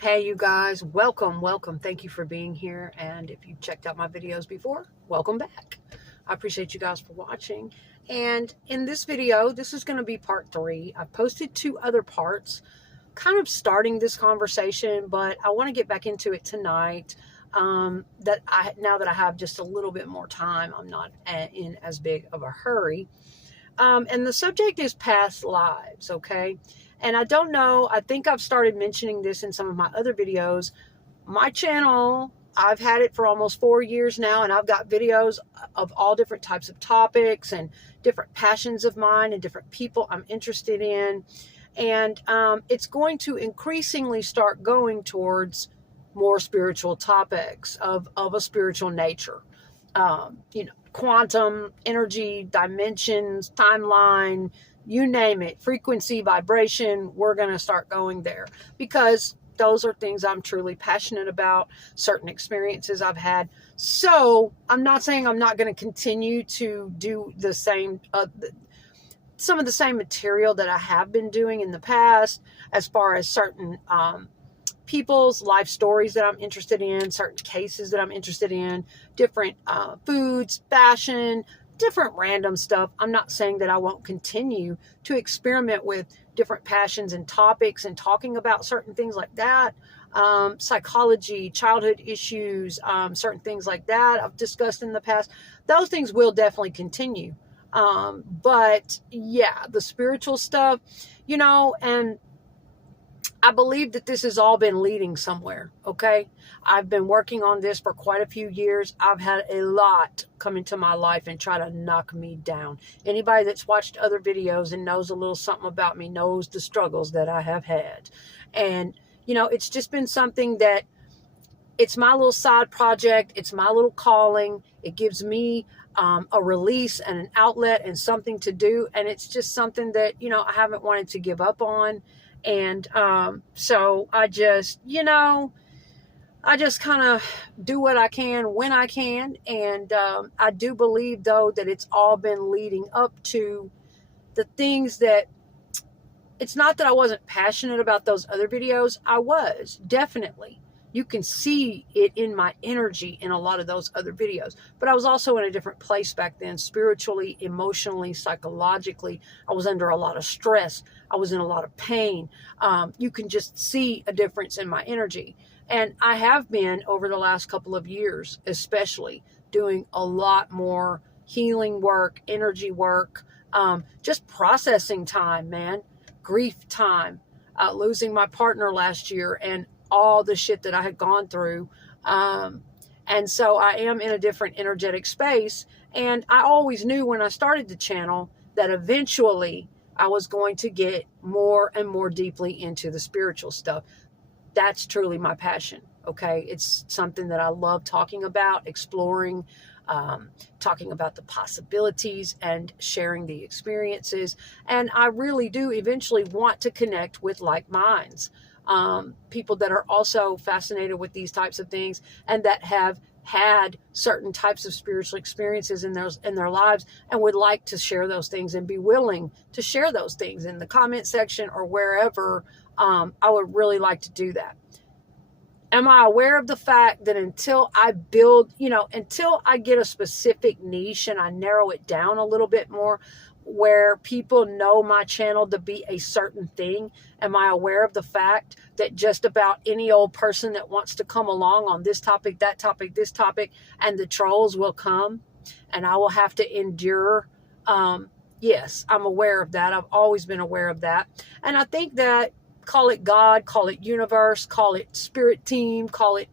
Hey, you guys, welcome. Thank you for being here. And if you've checked out my videos before, welcome back. I appreciate you guys for watching. And in this video, this is going to be part 3. I've posted 2 other parts, kind of starting this conversation, but I want to get back into it tonight. Now that I have just a little bit more time, I'm not in as big of a hurry. And the subject is past lives, okay? And I don't know, I think I've started mentioning this in some of my other videos. My channel, I've had it for almost 4 years now, and I've got videos of all different types of topics and different passions of mine and different people I'm interested in. And it's going to increasingly start going towards more spiritual topics of a spiritual nature. Quantum, energy, dimensions, timeline, you name it, frequency, vibration, we're going to start going there because those are things I'm truly passionate about, certain experiences I've had. So I'm not saying I'm not going to continue to do the same, some of the same material that I have been doing in the past, as far as certain people's life stories that I'm interested in, certain cases that I'm interested in, different foods, fashion, different random stuff. I'm not saying that I won't continue to experiment with different passions and topics and talking about certain things like that. Psychology, childhood issues, certain things like that I've discussed in the past. Those things will definitely continue. But yeah, the spiritual stuff, and I believe that this has all been leading somewhere, okay? I've been working on this for quite a few years. I've had a lot come into my life and try to knock me down. Anybody that's watched other videos and knows a little something about me knows the struggles that I have had. And, it's just been something that it's my little side project. It's my little calling. It gives me a release and an outlet and something to do. And it's just something that, I haven't wanted to give up on. And so I just kind of do what I can when I can. And I do believe, though, that it's all been leading up to the things that it's not that I wasn't passionate about those other videos. I was, definitely. You can see it in my energy in a lot of those other videos. But I was also in a different place back then, spiritually, emotionally, psychologically. I was under a lot of stress. I was in a lot of pain. You can just see a difference in my energy. And I have been, over the last couple of years, especially, doing a lot more healing work, energy work, just processing time, man. Grief time, losing my partner last year, and all the shit that I had gone through. And so I am in a different energetic space. And I always knew when I started the channel that eventually I was going to get more and more deeply into the spiritual stuff. That's truly my passion. Okay. It's something that I love talking about, exploring, talking about the possibilities and sharing the experiences. And I really do eventually want to connect with like minds. People that are also fascinated with these types of things and that have had certain types of spiritual experiences in their lives and would like to share those things and be willing to share those things in the comment section or wherever. I would really like to do that. Am I aware of the fact that until I build, until I get a specific niche and I narrow it down a little bit more, where people know my channel to be a certain thing, am I aware of the fact that just about any old person that wants to come along on this topic, that topic, this topic, and the trolls will come and I will have to endure? Yes, I'm aware of that. I've always been aware of that. And I think that, call it God, call it universe, call it spirit team, call it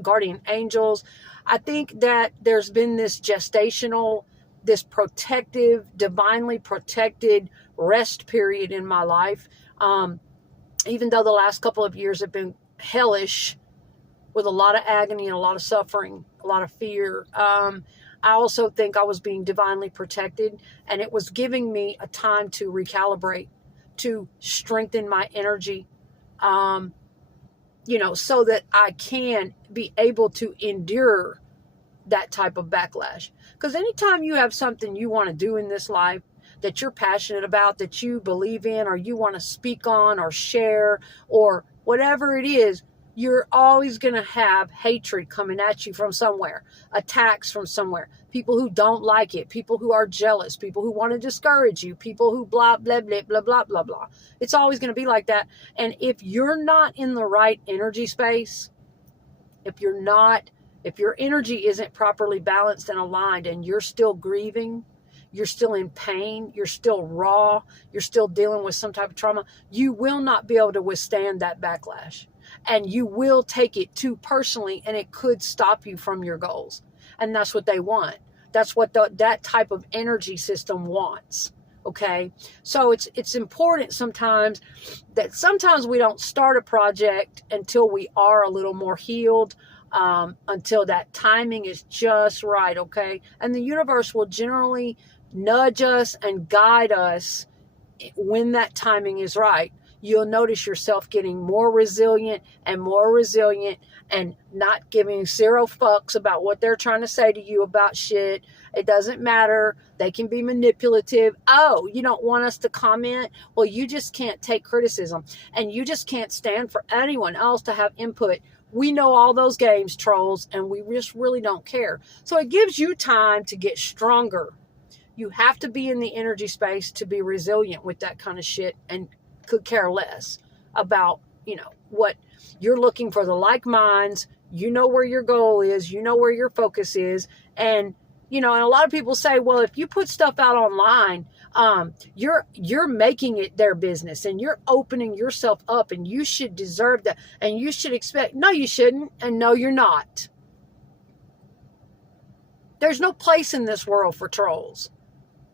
guardian angels. I think that there's been this gestational, this protective, divinely protected rest period in my life. Even though the last couple of years have been hellish with a lot of agony and a lot of suffering, a lot of fear. I also think I was being divinely protected, and it was giving me a time to recalibrate, to strengthen my energy, so that I can be able to endure that type of backlash. Because anytime you have something you want to do in this life that you're passionate about, that you believe in, or you want to speak on or share, or whatever it is, you're always going to have hatred coming at you from somewhere, attacks from somewhere, people who don't like it, people who are jealous, people who want to discourage you, people who blah, blah, blah, blah, blah, blah, blah. It's always going to be like that. And if you're not in the right energy space, if your energy isn't properly balanced and aligned and you're still grieving, you're still in pain, you're still raw, you're still dealing with some type of trauma, you will not be able to withstand that backlash. And you will take it too personally, and it could stop you from your goals. And that's what they want. That's what that type of energy system wants. Okay? So it's important sometimes we don't start a project until we are a little more healed, until that timing is just right, okay? And the universe will generally nudge us and guide us when that timing is right. You'll notice yourself getting more resilient and not giving zero fucks about what they're trying to say to you about shit. It doesn't matter. They can be manipulative. Oh, you don't want us to comment? Well, you just can't take criticism, and you just can't stand for anyone else to have input. We know all those games, trolls, and we just really don't care. So it gives you time to get stronger. You have to be in the energy space to be resilient with that kind of shit, and could care less about, what you're looking for. The like minds, where your goal is, where your focus is. And, and a lot of people say, well, if you put stuff out online, you're making it their business and you're opening yourself up, and you should deserve that. And you should expect, no, you shouldn't. And no, you're not. There's no place in this world for trolls.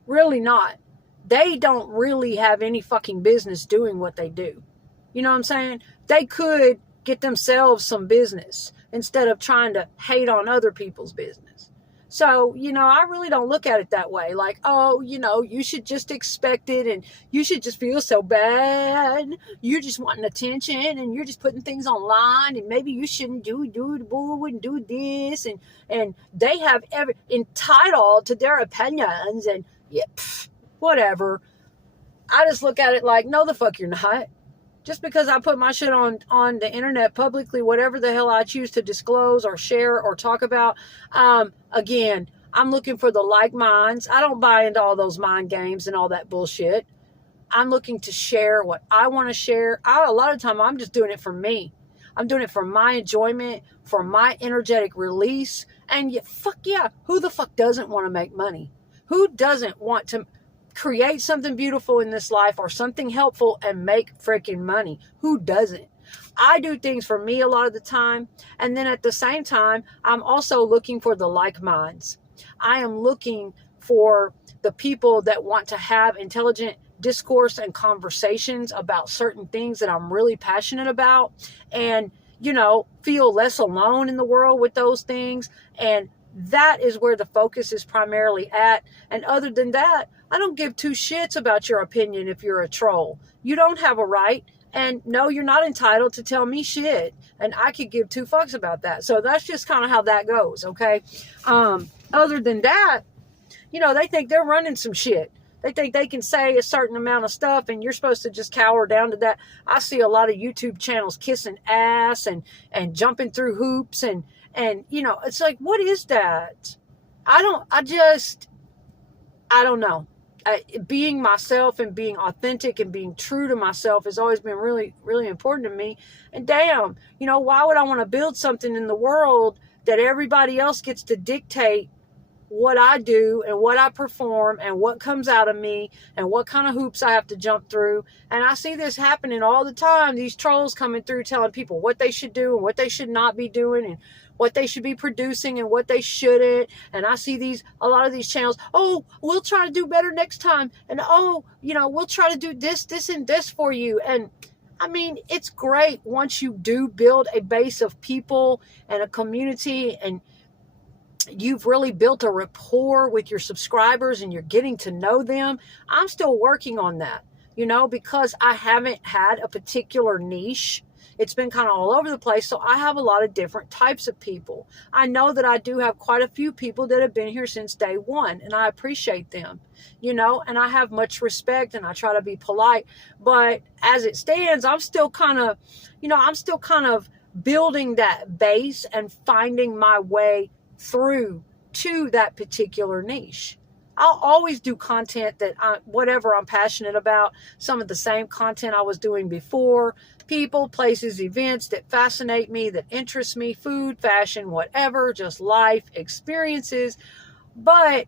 Really not. They don't really have any fucking business doing what they do. You know what I'm saying? They could get themselves some business instead of trying to hate on other people's business. So, I really don't look at it that way. Like, oh, you should just expect it, and you should just feel so bad. You're just wanting attention, and you're just putting things online, and maybe you shouldn't do the boo and do this. And they have entitled to their opinions, and whatever. I just look at it like, no, the fuck you're not. Just because I put my shit on the internet publicly, whatever the hell I choose to disclose or share or talk about, again, I'm looking for the like minds. I don't buy into all those mind games and all that bullshit. I'm looking to share what I want to share. A lot of time, I'm just doing it for me. I'm doing it for my enjoyment, for my energetic release. And fuck yeah, who the fuck doesn't want to make money? Who doesn't want to create something beautiful in this life or something helpful and make freaking money? Who doesn't? I do things for me a lot of the time. And then at the same time, I'm also looking for the like minds. I am looking for the people that want to have intelligent discourse and conversations about certain things that I'm really passionate about, and, feel less alone in the world with those things. And that is where the focus is primarily at. And other than that, I don't give two shits about your opinion if you're a troll. You don't have a right. And no, you're not entitled to tell me shit. And I could give two fucks about that. So that's just kind of how that goes, okay? Other than that, they think they're running some shit. They think they can say a certain amount of stuff, and you're supposed to just cower down to that. I see a lot of YouTube channels kissing ass and jumping through hoops, and it's like, what is that? I don't know. Being myself and being authentic and being true to myself has always been really, really important to me. And damn, why would I want to build something in the world that everybody else gets to dictate what I do and what I perform and what comes out of me and what kind of hoops I have to jump through? And I see this happening all the time. These trolls coming through telling people what they should do and what they should not be doing, and what they should be producing and what they shouldn't. And I see a lot of these channels, oh, we'll try to do better next time. And oh, we'll try to do this, and this for you. And I mean, it's great once you do build a base of people and a community, and you've really built a rapport with your subscribers and you're getting to know them. I'm still working on that, because I haven't had a particular niche. It's been kind of all over the place. So I have a lot of different types of people. I know that I do have quite a few people that have been here since day one, and I appreciate them, and I have much respect, and I try to be polite. But as it stands, I'm still kind of building that base and finding my way through to that particular niche. I'll always do content that whatever I'm passionate about, some of the same content I was doing before, people, places, events that fascinate me, that interest me, food, fashion, whatever, just life experiences. But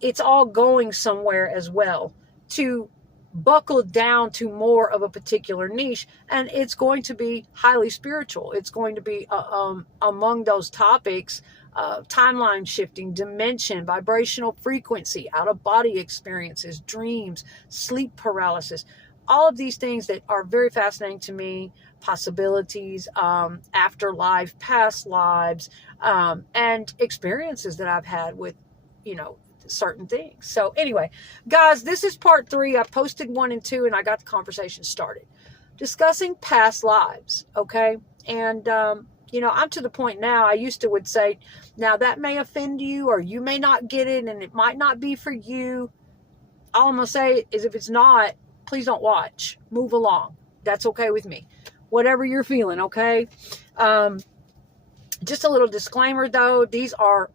it's all going somewhere as well to buckle down to more of a particular niche, and it's going to be highly spiritual. It's going to be among those topics, timeline shifting, dimension, vibrational frequency, out of body experiences, dreams, sleep paralysis, all of these things that are very fascinating to me, possibilities, afterlife, past lives, and experiences that I've had with, certain things. So anyway, guys, this is part 3. I posted 1 and 2 and I got the conversation started discussing past lives. Okay. And, I'm to the point now, I used to would say, now that may offend you or you may not get it and it might not be for you. All I'm going to say is if it's not, please don't watch. Move along. That's okay with me. Whatever you're feeling, okay? Just a little disclaimer though, these are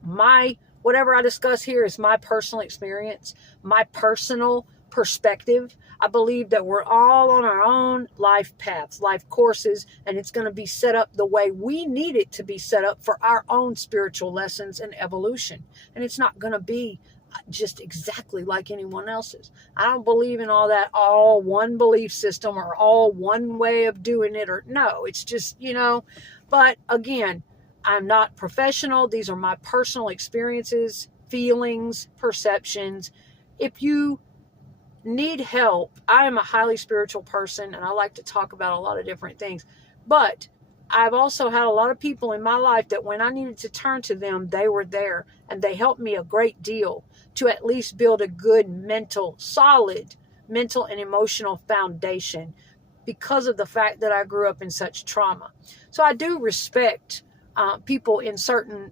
whatever I discuss here is my personal experience, my personal perspective. I believe that we're all on our own life paths, life courses, and it's going to be set up the way we need it to be set up for our own spiritual lessons and evolution. And it's not going to be just exactly like anyone else's. I don't believe in all that, all one belief system or all one way of doing it, or no, it's just, but again, I'm not professional. These are my personal experiences, feelings, perceptions. If you need help, I am a highly spiritual person and I like to talk about a lot of different things. But I've also had a lot of people in my life that when I needed to turn to them, they were there and they helped me a great deal to at least build a good solid mental and emotional foundation because of the fact that I grew up in such trauma. So I do respect people in certain,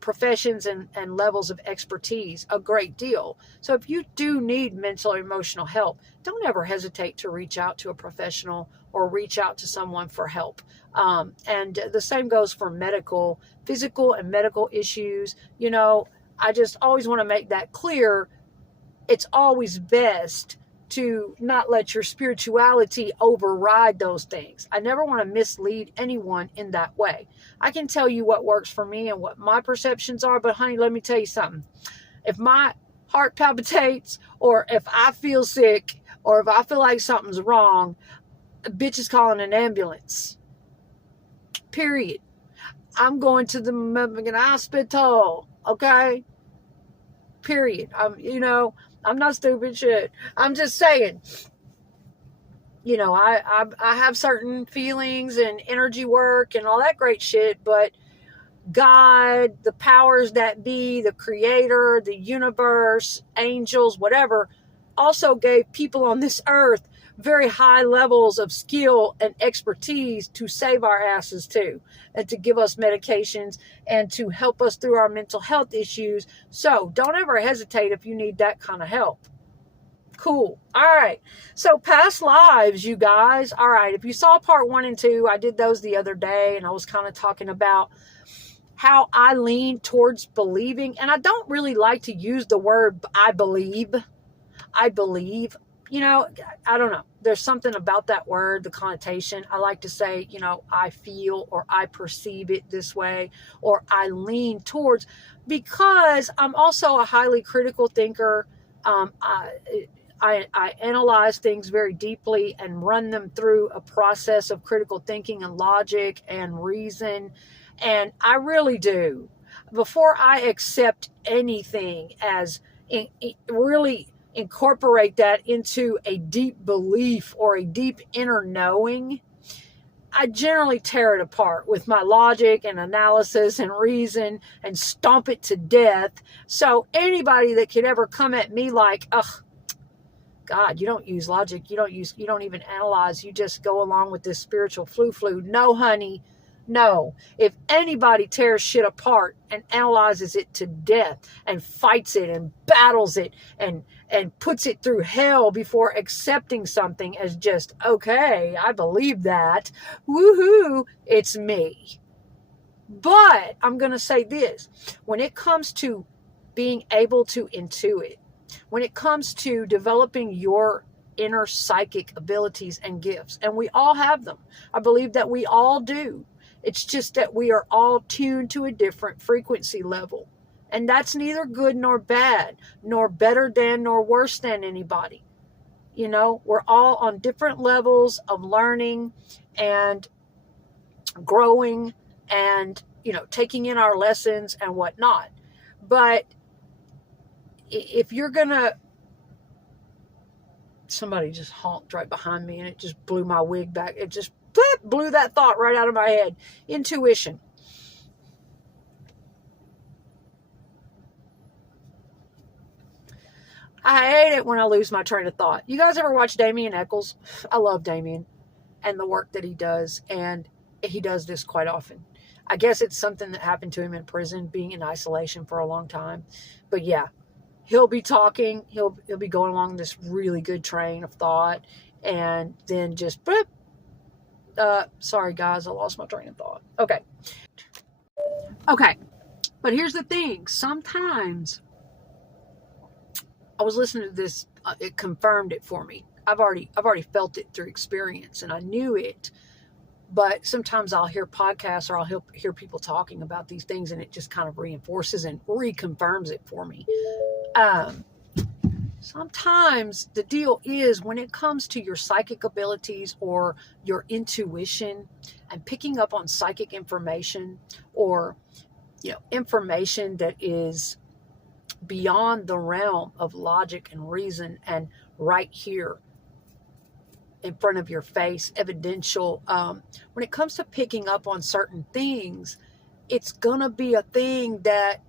professions and levels of expertise a great deal. So if you do need mental or emotional help, don't ever hesitate to reach out to a professional or reach out to someone for help. And the same goes for physical and medical issues. I just always want to make that clear. It's always best to not let your spirituality override those things. I never want to mislead anyone in that way. I can tell you what works for me and what my perceptions are, but honey, let me tell you something. If my heart palpitates or if I feel sick or if I feel like something's wrong, a bitch is calling an ambulance. Period. I'm going to the hospital, okay? Period. I'm not stupid shit. I'm just saying, I have certain feelings and energy work and all that great shit, but God, the powers that be, the creator, the universe, angels, whatever, also gave people on this earth very high levels of skill and expertise to save our asses too, and to give us medications and to help us through our mental health issues. So don't ever hesitate if you need that kind of help. Cool. All right. So past lives, you guys. All right. If you saw part 1 and 2, I did those the other day and I was kind of talking about how I lean towards believing. And I don't really like to use the word I believe. I believe. I don't know. There's something about that word, the connotation. I like to say, I feel or I perceive it this way or I lean towards, because I'm also a highly critical thinker. I analyze things very deeply and run them through a process of critical thinking and logic and reason. And I really do. Before I accept anything as really incorporate that into a deep belief or a deep inner knowing, I generally tear it apart with my logic and analysis and reason and stomp it to death. So anybody that could ever come at me like, ugh, God, you don't use logic, you don't even analyze, you just go along with this spiritual flu. No, honey, No. If anybody tears shit apart and analyzes it to death and fights it and battles it and puts it through hell before accepting something as just, okay, I believe that, woohoo, it's me. But I'm going to say this, when it comes to being able to intuit, when it comes to developing your inner psychic abilities and gifts, and we all have them. I believe that we all do. It's just that we are all tuned to a different frequency level. And that's neither good nor bad, nor better than, nor worse than anybody. You know, we're all on different levels of learning and growing and, you know, taking in our lessons and whatnot. But if you're going to, somebody just honked right behind me and it just blew my wig back. It just blew that thought right out of my head. Intuition. I hate it when I lose my train of thought. You guys ever watch Damien Eccles? I love Damien and the work that he does, and he does this quite often. I guess it's something that happened to him in prison, being in isolation for a long time. But yeah, he'll be talking, he'll be going along this really good train of thought, and then just sorry guys, I lost my train of thought. Okay, but here's the thing. Sometimes I was listening to this, it confirmed it for me. I've already felt it through experience, and I knew it. But sometimes I'll hear podcasts or I'll hear people talking about these things, and it just kind of reinforces and reconfirms it for me. Sometimes the deal is, when it comes to your psychic abilities or your intuition and picking up on psychic information, or, you know, information that is beyond the realm of logic and reason and right here in front of your face, evidential, when it comes to picking up on certain things, it's gonna be a thing that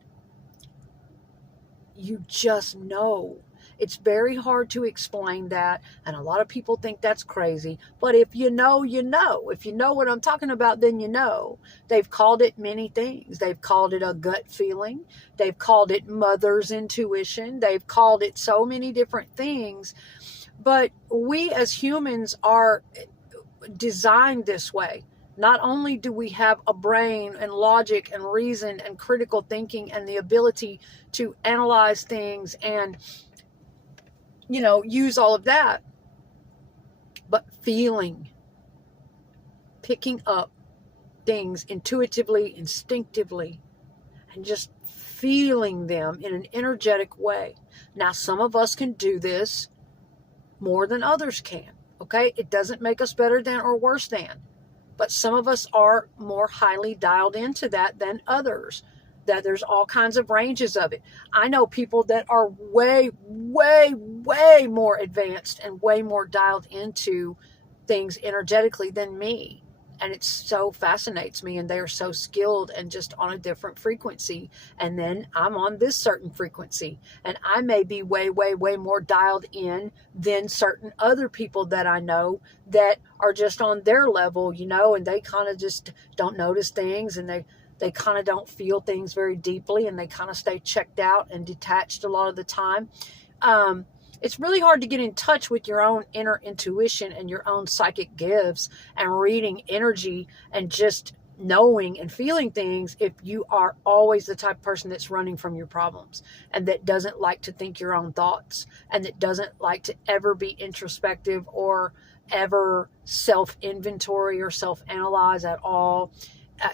you just know. It's very hard to explain that, and a lot of people think that's crazy. But if you know, you know. If you know what I'm talking about, then you know. They've called it many things. They've called it a gut feeling. They've called it mother's intuition. They've called it so many different things. But we as humans are designed this way. Not only do we have a brain and logic and reason and critical thinking and the ability to analyze things and, you know, use all of that, but feeling, picking up things intuitively, instinctively, and just feeling them in an energetic way. Now, some of us can do this more than others can, okay? It doesn't make us better than or worse than, but some of us are more highly dialed into that than others. That there's all kinds of ranges of it. I know people that are way, way, way more advanced and way more dialed into things energetically than me. And it so fascinates me, and they are so skilled and just on a different frequency. And then I'm on this certain frequency, and I may be way, way, way more dialed in than certain other people that I know that are just on their level, you know, and they kind of just don't notice things, and they kind of don't feel things very deeply, and they kind of stay checked out and detached a lot of the time. It's really hard to get in touch with your own inner intuition and your own psychic gifts and reading energy and just knowing and feeling things if you are always the type of person that's running from your problems and that doesn't like to think your own thoughts and that doesn't like to ever be introspective or ever self-inventory or self-analyze at all.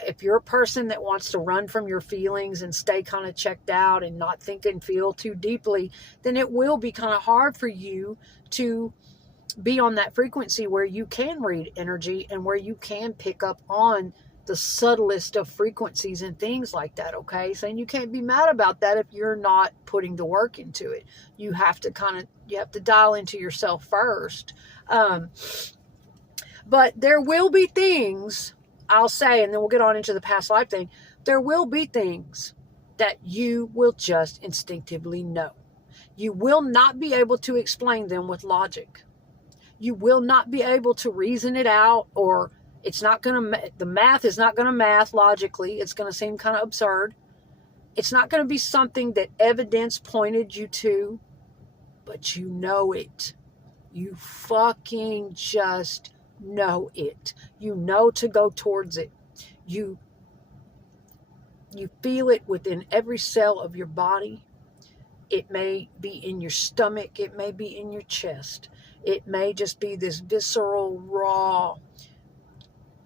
If you're a person that wants to run from your feelings and stay kind of checked out and not think and feel too deeply, then it will be kind of hard for you to be on that frequency where you can read energy and where you can pick up on the subtlest of frequencies and things like that, okay? So you can't be mad about that if you're not putting the work into it. You have to dial into yourself first. But there will be things, I'll say, and then we'll get on into the past life thing. There will be things that you will just instinctively know. You will not be able to explain them with logic. You will not be able to reason it out or It's not going to, the math is not going to math logically. It's going to seem kind of absurd. It's not going to be something that evidence pointed you to, but you know it. You fucking just know it. You know to go towards it. You feel it within every cell of your body. It may be in your stomach. It may be in your chest. It may just be this visceral, raw.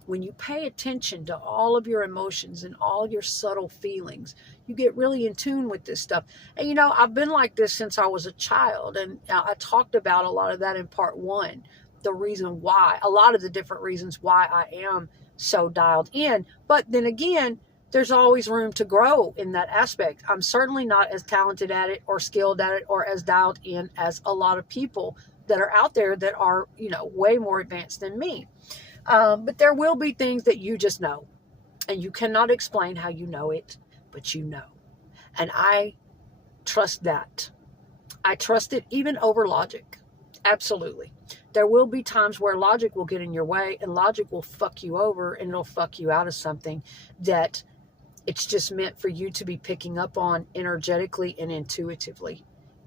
When you pay attention to all of your emotions and all your subtle feelings, you get really in tune with this stuff. And you know, I've been like this since I was a child, and I talked about a lot of that in part 1. The reason why, a lot of the different reasons why I am so dialed in. But then again, there's always room to grow in that aspect. I'm certainly not as talented at it or skilled at it or as dialed in as a lot of people that are out there that are, you know, way more advanced than me. But there will be things that you just know, and you cannot explain how you know it, but you know. And I trust that. I trust it even over logic. Absolutely. There will be times where logic will get in your way, and logic will fuck you over, and it'll fuck you out of something that it's just meant for you to be picking up on energetically and intuitively.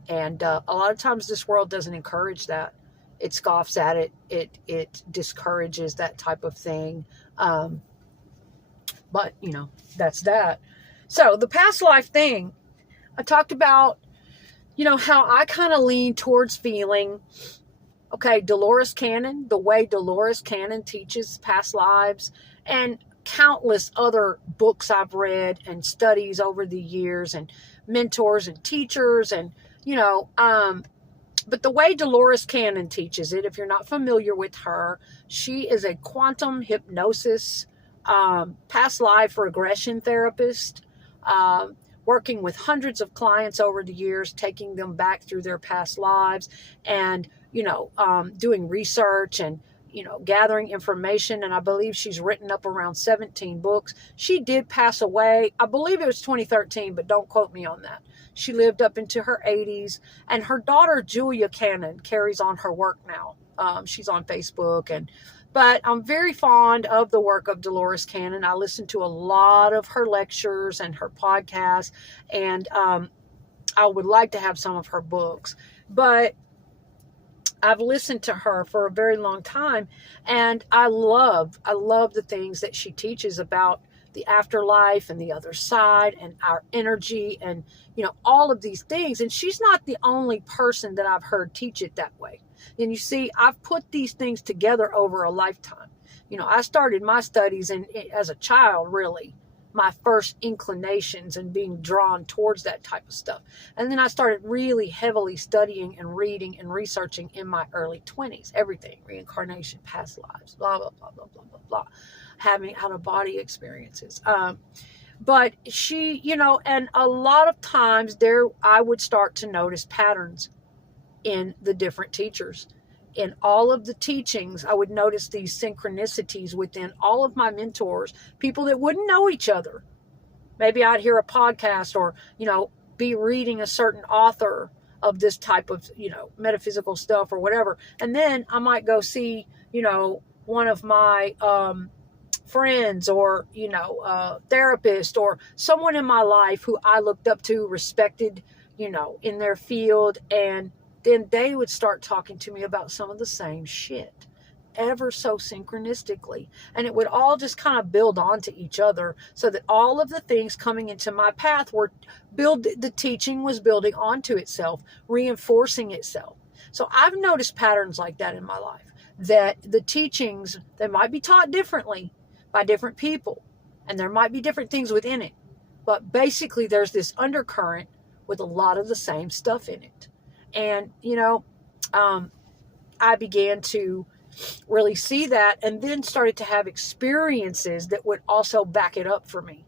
And a lot of times this world doesn't encourage that. It scoffs at it. It discourages that type of thing. But, you know, that's that. So the past life thing, I talked about, you know, how I kind of lean towards feeling, okay, Dolores Cannon, the way Dolores Cannon teaches past lives, and countless other books I've read and studies over the years and mentors and teachers and, you know, but the way Dolores Cannon teaches it, if you're not familiar with her, she is a quantum hypnosis, past life regression therapist, working with hundreds of clients over the years, taking them back through their past lives and, you know, doing research and, you know, gathering information. And I believe she's written up around 17 books. She did pass away. I believe it was 2013, but don't quote me on that. She lived up into her 80s, and her daughter, Julia Cannon, carries on her work now. She's on Facebook, but I'm very fond of the work of Dolores Cannon. I listen to a lot of her lectures and her podcasts, and I would like to have some of her books, but I've listened to her for a very long time, and I love the things that she teaches about the afterlife and the other side and our energy and, you know, all of these things. And she's not the only person that I've heard teach it that way. And you see, I've put these things together over a lifetime. You know, I started my studies as a child, really, my first inclinations and being drawn towards that type of stuff. And then I started really heavily studying and reading and researching in my early 20s, everything, reincarnation, past lives, blah, blah, blah, blah, blah, blah, blah, having out-of-body experiences. But she, you know, and a lot of times I would start to notice patterns in the different teachers. In all of the teachings, I would notice these synchronicities within all of my mentors, people that wouldn't know each other. Maybe I'd hear a podcast or, you know, be reading a certain author of this type of, you know, metaphysical stuff or whatever. And then I might go see, you know, one of my friends or, you know, therapist or someone in my life who I looked up to, respected, you know, in their field, and then they would start talking to me about some of the same shit, ever so synchronistically. And it would all just kind of build onto each other, so that all of the things coming into my path the teaching was building onto itself, reinforcing itself. So I've noticed patterns like that in my life, that the teachings, they might be taught differently by different people, and there might be different things within it, but basically there's this undercurrent with a lot of the same stuff in it. And, you know, I began to really see that, and then started to have experiences that would also back it up for me,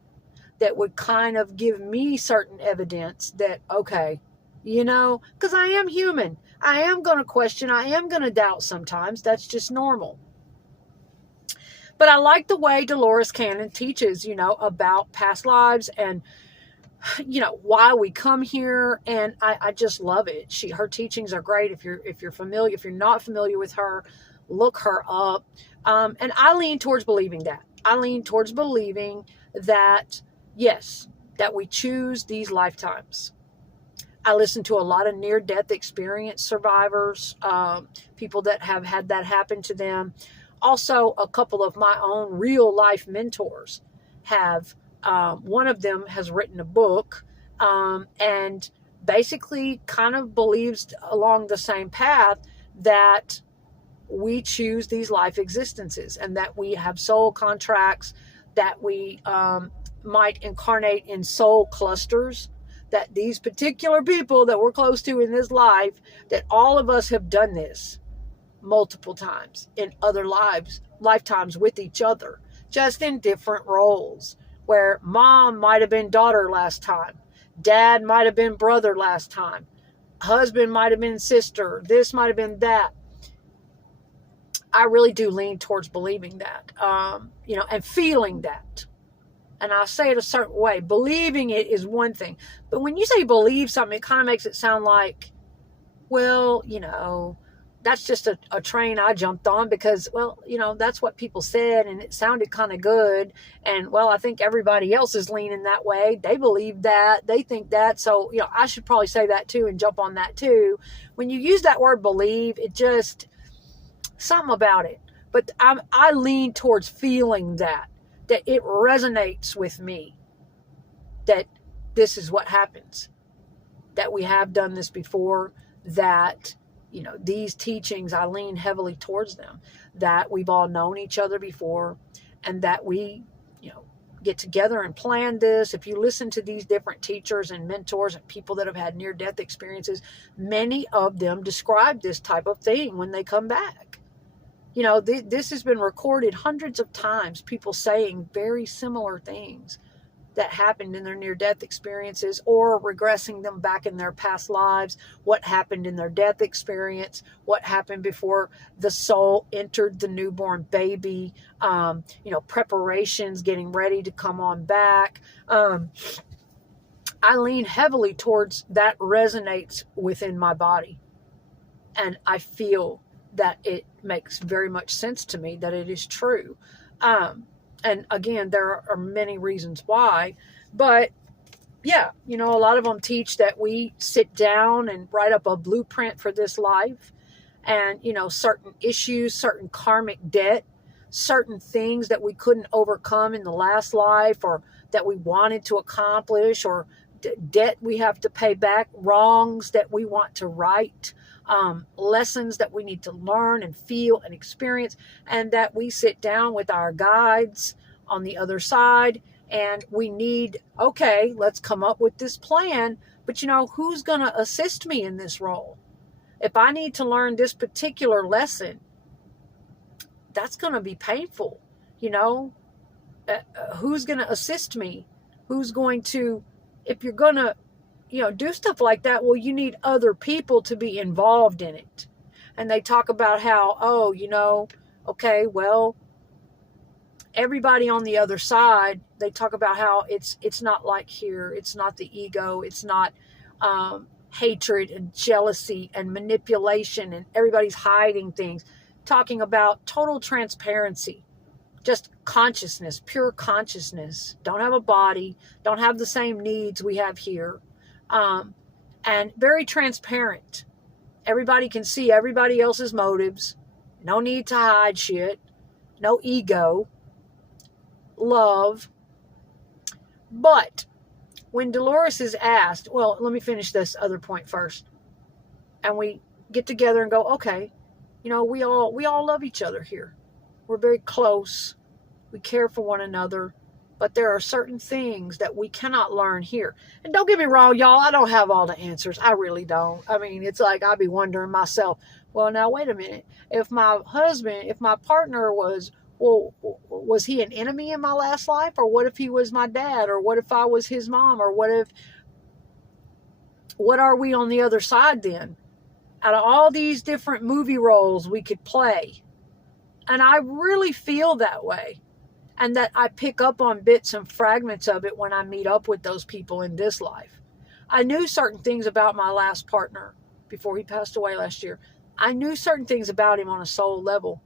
that would kind of give me certain evidence that, okay, you know, because I am human. I am going to question. I am going to doubt sometimes. That's just normal. But I like the way Dolores Cannon teaches, you know, about past lives and, you know, why we come here, and I just love it. Her teachings are great. If you're familiar, if you're not familiar with her, look her up. And I lean towards believing that. I lean towards believing that, yes, that we choose these lifetimes. I listen to a lot of near-death experience survivors, people that have had that happen to them. Also, a couple of my own real-life mentors have, one of them has written a book, and basically kind of believes along the same path that we choose these life existences and that we have soul contracts, that we might incarnate in soul clusters, that these particular people that we're close to in this life, that all of us have done this multiple times in other lifetimes with each other, just in different roles, where mom might have been daughter last time, dad might have been brother last time, husband might have been sister, this might have been that. I really do lean towards believing that, and feeling that. And I say it a certain way. Believing it is one thing. But when you say believe something, it kind of makes it sound like, well, that's just a train I jumped on because, well, that's what people said and it sounded kind of good. And, well, I think everybody else is leaning that way. They believe that. They think that. So, I should probably say that too and jump on that too. When you use that word believe, it just, something about it. But I lean towards feeling that it resonates with me, that this is what happens, that we have done this before, that, these teachings, I lean heavily towards them, that we've all known each other before, and that we, get together and plan this. If you listen to these different teachers and mentors and people that have had near-death experiences, many of them describe this type of thing when they come back. This has been recorded hundreds of times, people saying very similar things that happened in their near-death experiences, or regressing them back in their past lives, what happened in their death experience, what happened before the soul entered the newborn baby, preparations, getting ready to come on back. I lean heavily towards that resonates within my body. And I feel that it makes very much sense to me, that it is true. And again, there are many reasons why, but yeah, a lot of them teach that we sit down and write up a blueprint for this life, and, certain issues, certain karmic debt, certain things that we couldn't overcome in the last life, or that we wanted to accomplish, or debt we have to pay back, wrongs that we want to right, lessons that we need to learn and feel and experience, and that we sit down with our guides on the other side, and we need, okay, let's come up with this plan, but who's going to assist me in this role? If I need to learn this particular lesson, that's going to be painful. Who's going to assist me? Who's going to, if you're going to do stuff like that, well, you need other people to be involved in it. And they talk about how, okay, well, everybody on the other side, they talk about how it's not like here. It's not the ego. It's not hatred and jealousy and manipulation, and everybody's hiding things. Talking about total transparency, just consciousness, pure consciousness. Don't have a body, don't have the same needs we have here. And very transparent. Everybody can see everybody else's motives. No need to hide shit. No ego. Love. But when Dolores is asked, well, let me finish this other point first. And we get together and go, okay, we all love each other here. We're very close. We care for one another. But there are certain things that we cannot learn here. And don't get me wrong, y'all, I don't have all the answers. I really don't. I mean, it's like I'd be wondering myself, well, now, wait a minute. If my partner was he an enemy in my last life? Or what if he was my dad? Or what if I was his mom? Or what are we on the other side then? Out of all these different movie roles we could play. And I really feel that way. And that I pick up on bits and fragments of it when I meet up with those people in this life. I knew certain things about my last partner before he passed away last year. I knew certain things about him on a soul level,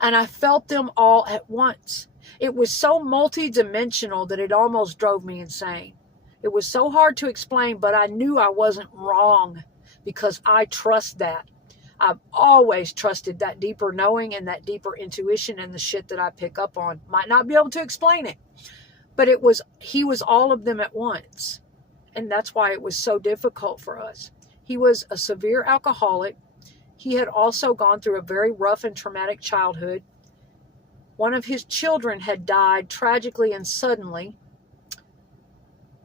and I felt them all at once. It was so multidimensional that it almost drove me insane. It was so hard to explain, but I knew I wasn't wrong because I trust that. I've always trusted that deeper knowing and that deeper intuition and the shit that I pick up on. Might not be able to explain it, but he was all of them at once. And that's why it was so difficult for us. He was a severe alcoholic. He had also gone through a very rough and traumatic childhood. One of his children had died tragically and suddenly.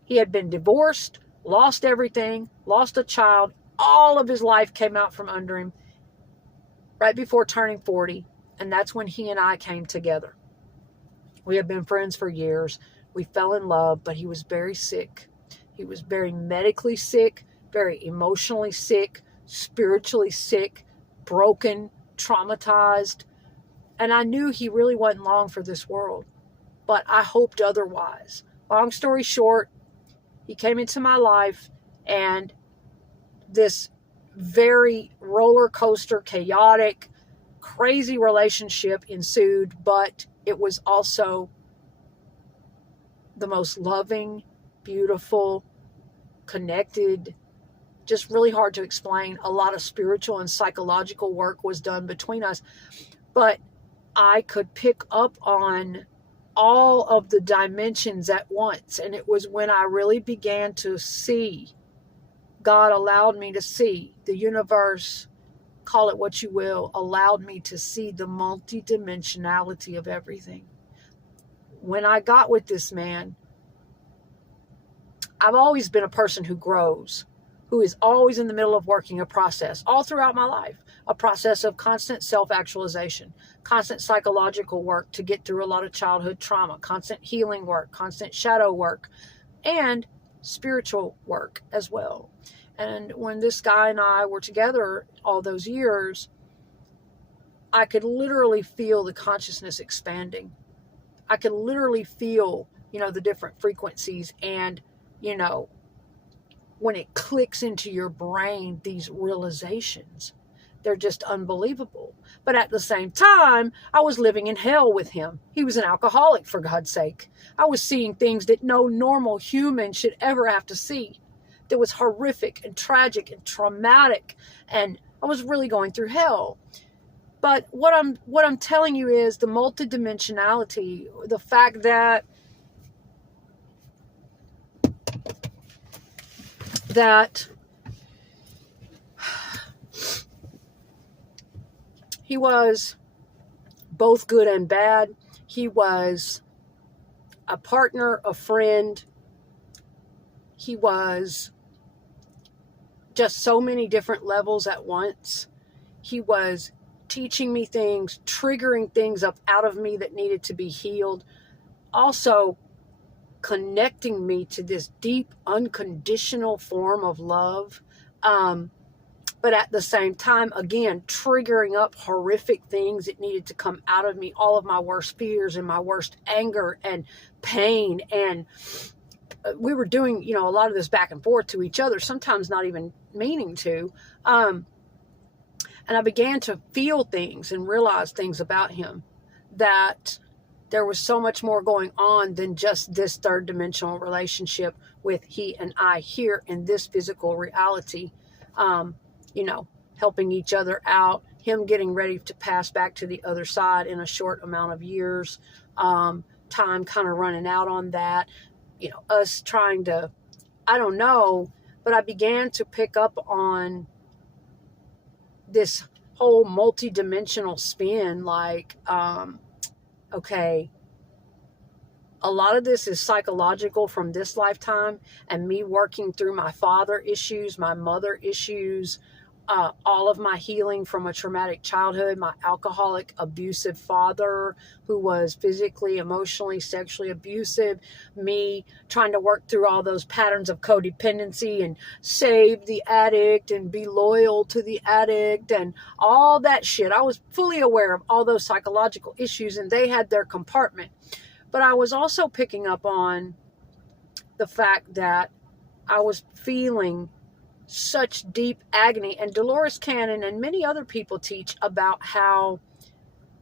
He had been divorced, lost everything, lost a child. All of his life came out from under him right before turning 40. And that's when he and I came together. We had been friends for years. We fell in love, but he was very sick. He was very medically sick, very emotionally sick, spiritually sick, broken, traumatized. And I knew he really wasn't long for this world, but I hoped otherwise. Long story short, he came into my life, and this very roller coaster, chaotic, crazy relationship ensued, but it was also the most loving, beautiful, connected, just really hard to explain. A lot of spiritual and psychological work was done between us, but I could pick up on all of the dimensions at once. And it was when I really began to see, God allowed me to see, the universe, call it what you will, allowed me to see the multidimensionality of everything. When I got with this man, I've always been a person who grows, who is always in the middle of working a process all throughout my life, a process of constant self-actualization, constant psychological work to get through a lot of childhood trauma, constant healing work, constant shadow work, and spiritual work as well. And when this guy and I were together all those years, I could literally feel the consciousness expanding. I could literally feel, the different frequencies, and, when it clicks into your brain, these realizations, they're just unbelievable. But at the same time, I was living in hell with him. He was an alcoholic, for God's sake. I was seeing things that no normal human should ever have to see. That was horrific and tragic and traumatic, and I was really going through hell. But what I'm telling you is the multidimensionality, the fact that he was both good and bad. He was a partner, a friend. He was just so many different levels at once. He was teaching me things, triggering things up out of me that needed to be healed. Also connecting me to this deep, unconditional form of love. But at the same time, again, triggering up horrific things that needed to come out of me, all of my worst fears and my worst anger and pain. And we were doing, a lot of this back and forth to each other, sometimes not even meaning to. And I began to feel things and realize things about him, that there was so much more going on than just this third dimensional relationship with he and I here in this physical reality. Helping each other out, him getting ready to pass back to the other side in a short amount of years, time kind of running out on that, us trying to, I don't know, but I began to pick up on this whole multi-dimensional spin, like, okay, a lot of this is psychological from this lifetime, and me working through my father issues, my mother issues, all of my healing from a traumatic childhood, my alcoholic, abusive father who was physically, emotionally, sexually abusive, me trying to work through all those patterns of codependency and save the addict and be loyal to the addict and all that shit. I was fully aware of all those psychological issues, and they had their compartment. But I was also picking up on the fact that I was feeling such deep agony. And Dolores Cannon and many other people teach about how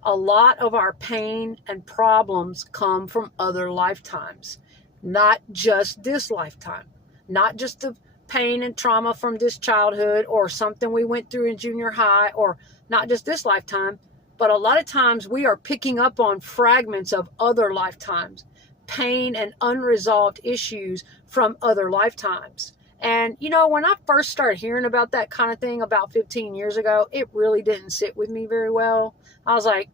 a lot of our pain and problems come from other lifetimes, not just this lifetime, not just the pain and trauma from this childhood or something we went through in junior high, or not just this lifetime, but a lot of times we are picking up on fragments of other lifetimes, pain and unresolved issues from other lifetimes. And, you know, when I first started hearing about that kind of thing about 15 years ago, it really didn't sit with me very well. I was like,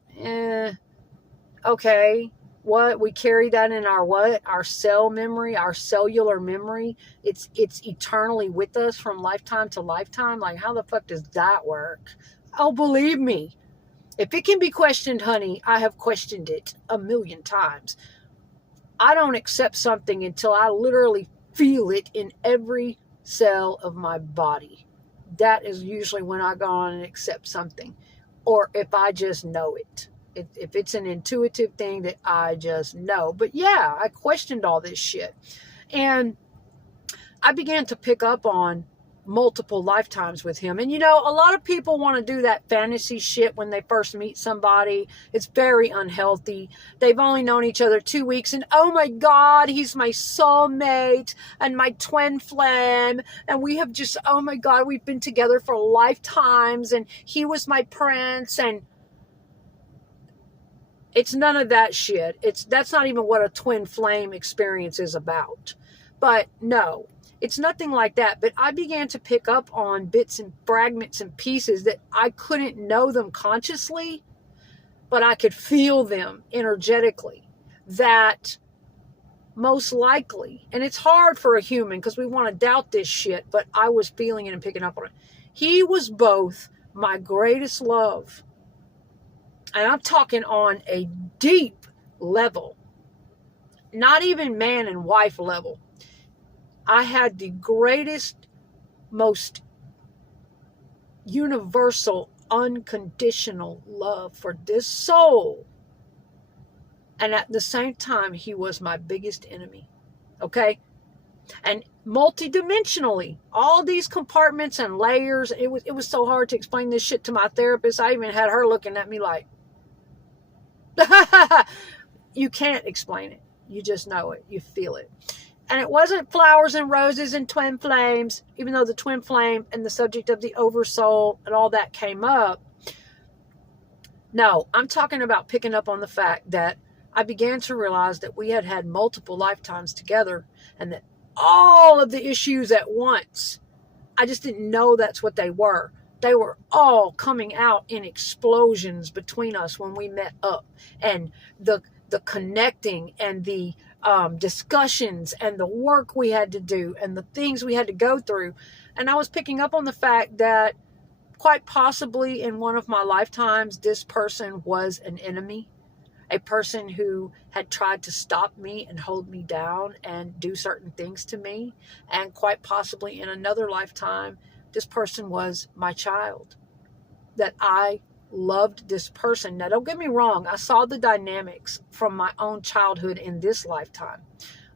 okay, what? We carry that in our what? Our cell memory, our cellular memory. It's eternally with us from lifetime to lifetime. Like, how the fuck does that work? Oh, believe me, if it can be questioned, honey, I have questioned it a million times. I don't accept something until I literally feel it in every cell of my body. That is usually when I go on and accept something. Or if I just know it. If it's an intuitive thing that I just know. But yeah, I questioned all this shit. And I began to pick up on multiple lifetimes with him. And you know, a lot of people want to do that fantasy shit when they first meet somebody. It's very unhealthy. They've only known each other 2 weeks and oh my God, he's my soulmate and my twin flame. And we have just, oh my God, we've been together for lifetimes and he was my prince. And it's none of that shit. That's not even what a twin flame experience is about. But no, it's nothing like that. But I began to pick up on bits and fragments and pieces that I couldn't know them consciously, but I could feel them energetically. That most likely, and it's hard for a human because we want to doubt this shit, but I was feeling it and picking up on it. He was both my greatest love, and I'm talking on a deep level, not even man and wife level. I had the greatest, most universal, unconditional love for this soul. And at the same time, he was my biggest enemy. Okay? And multidimensionally, all these compartments and layers, it was so hard to explain this shit to my therapist. I even had her looking at me like, you can't explain it. You just know it. You feel it. And it wasn't flowers and roses and twin flames, even though the twin flame and the subject of the oversoul and all that came up. No, I'm talking about picking up on the fact that I began to realize that we had had multiple lifetimes together and that all of the issues at once, I just didn't know that's what they were. They were all coming out in explosions between us when we met up. And the connecting and the discussions and the work we had to do and the things we had to go through. And I was picking up on the fact that quite possibly in one of my lifetimes, this person was an enemy, a person who had tried to stop me and hold me down and do certain things to me. And quite possibly in another lifetime, this person was my child, that I loved this person. Now, don't get me wrong. I saw the dynamics from my own childhood in this lifetime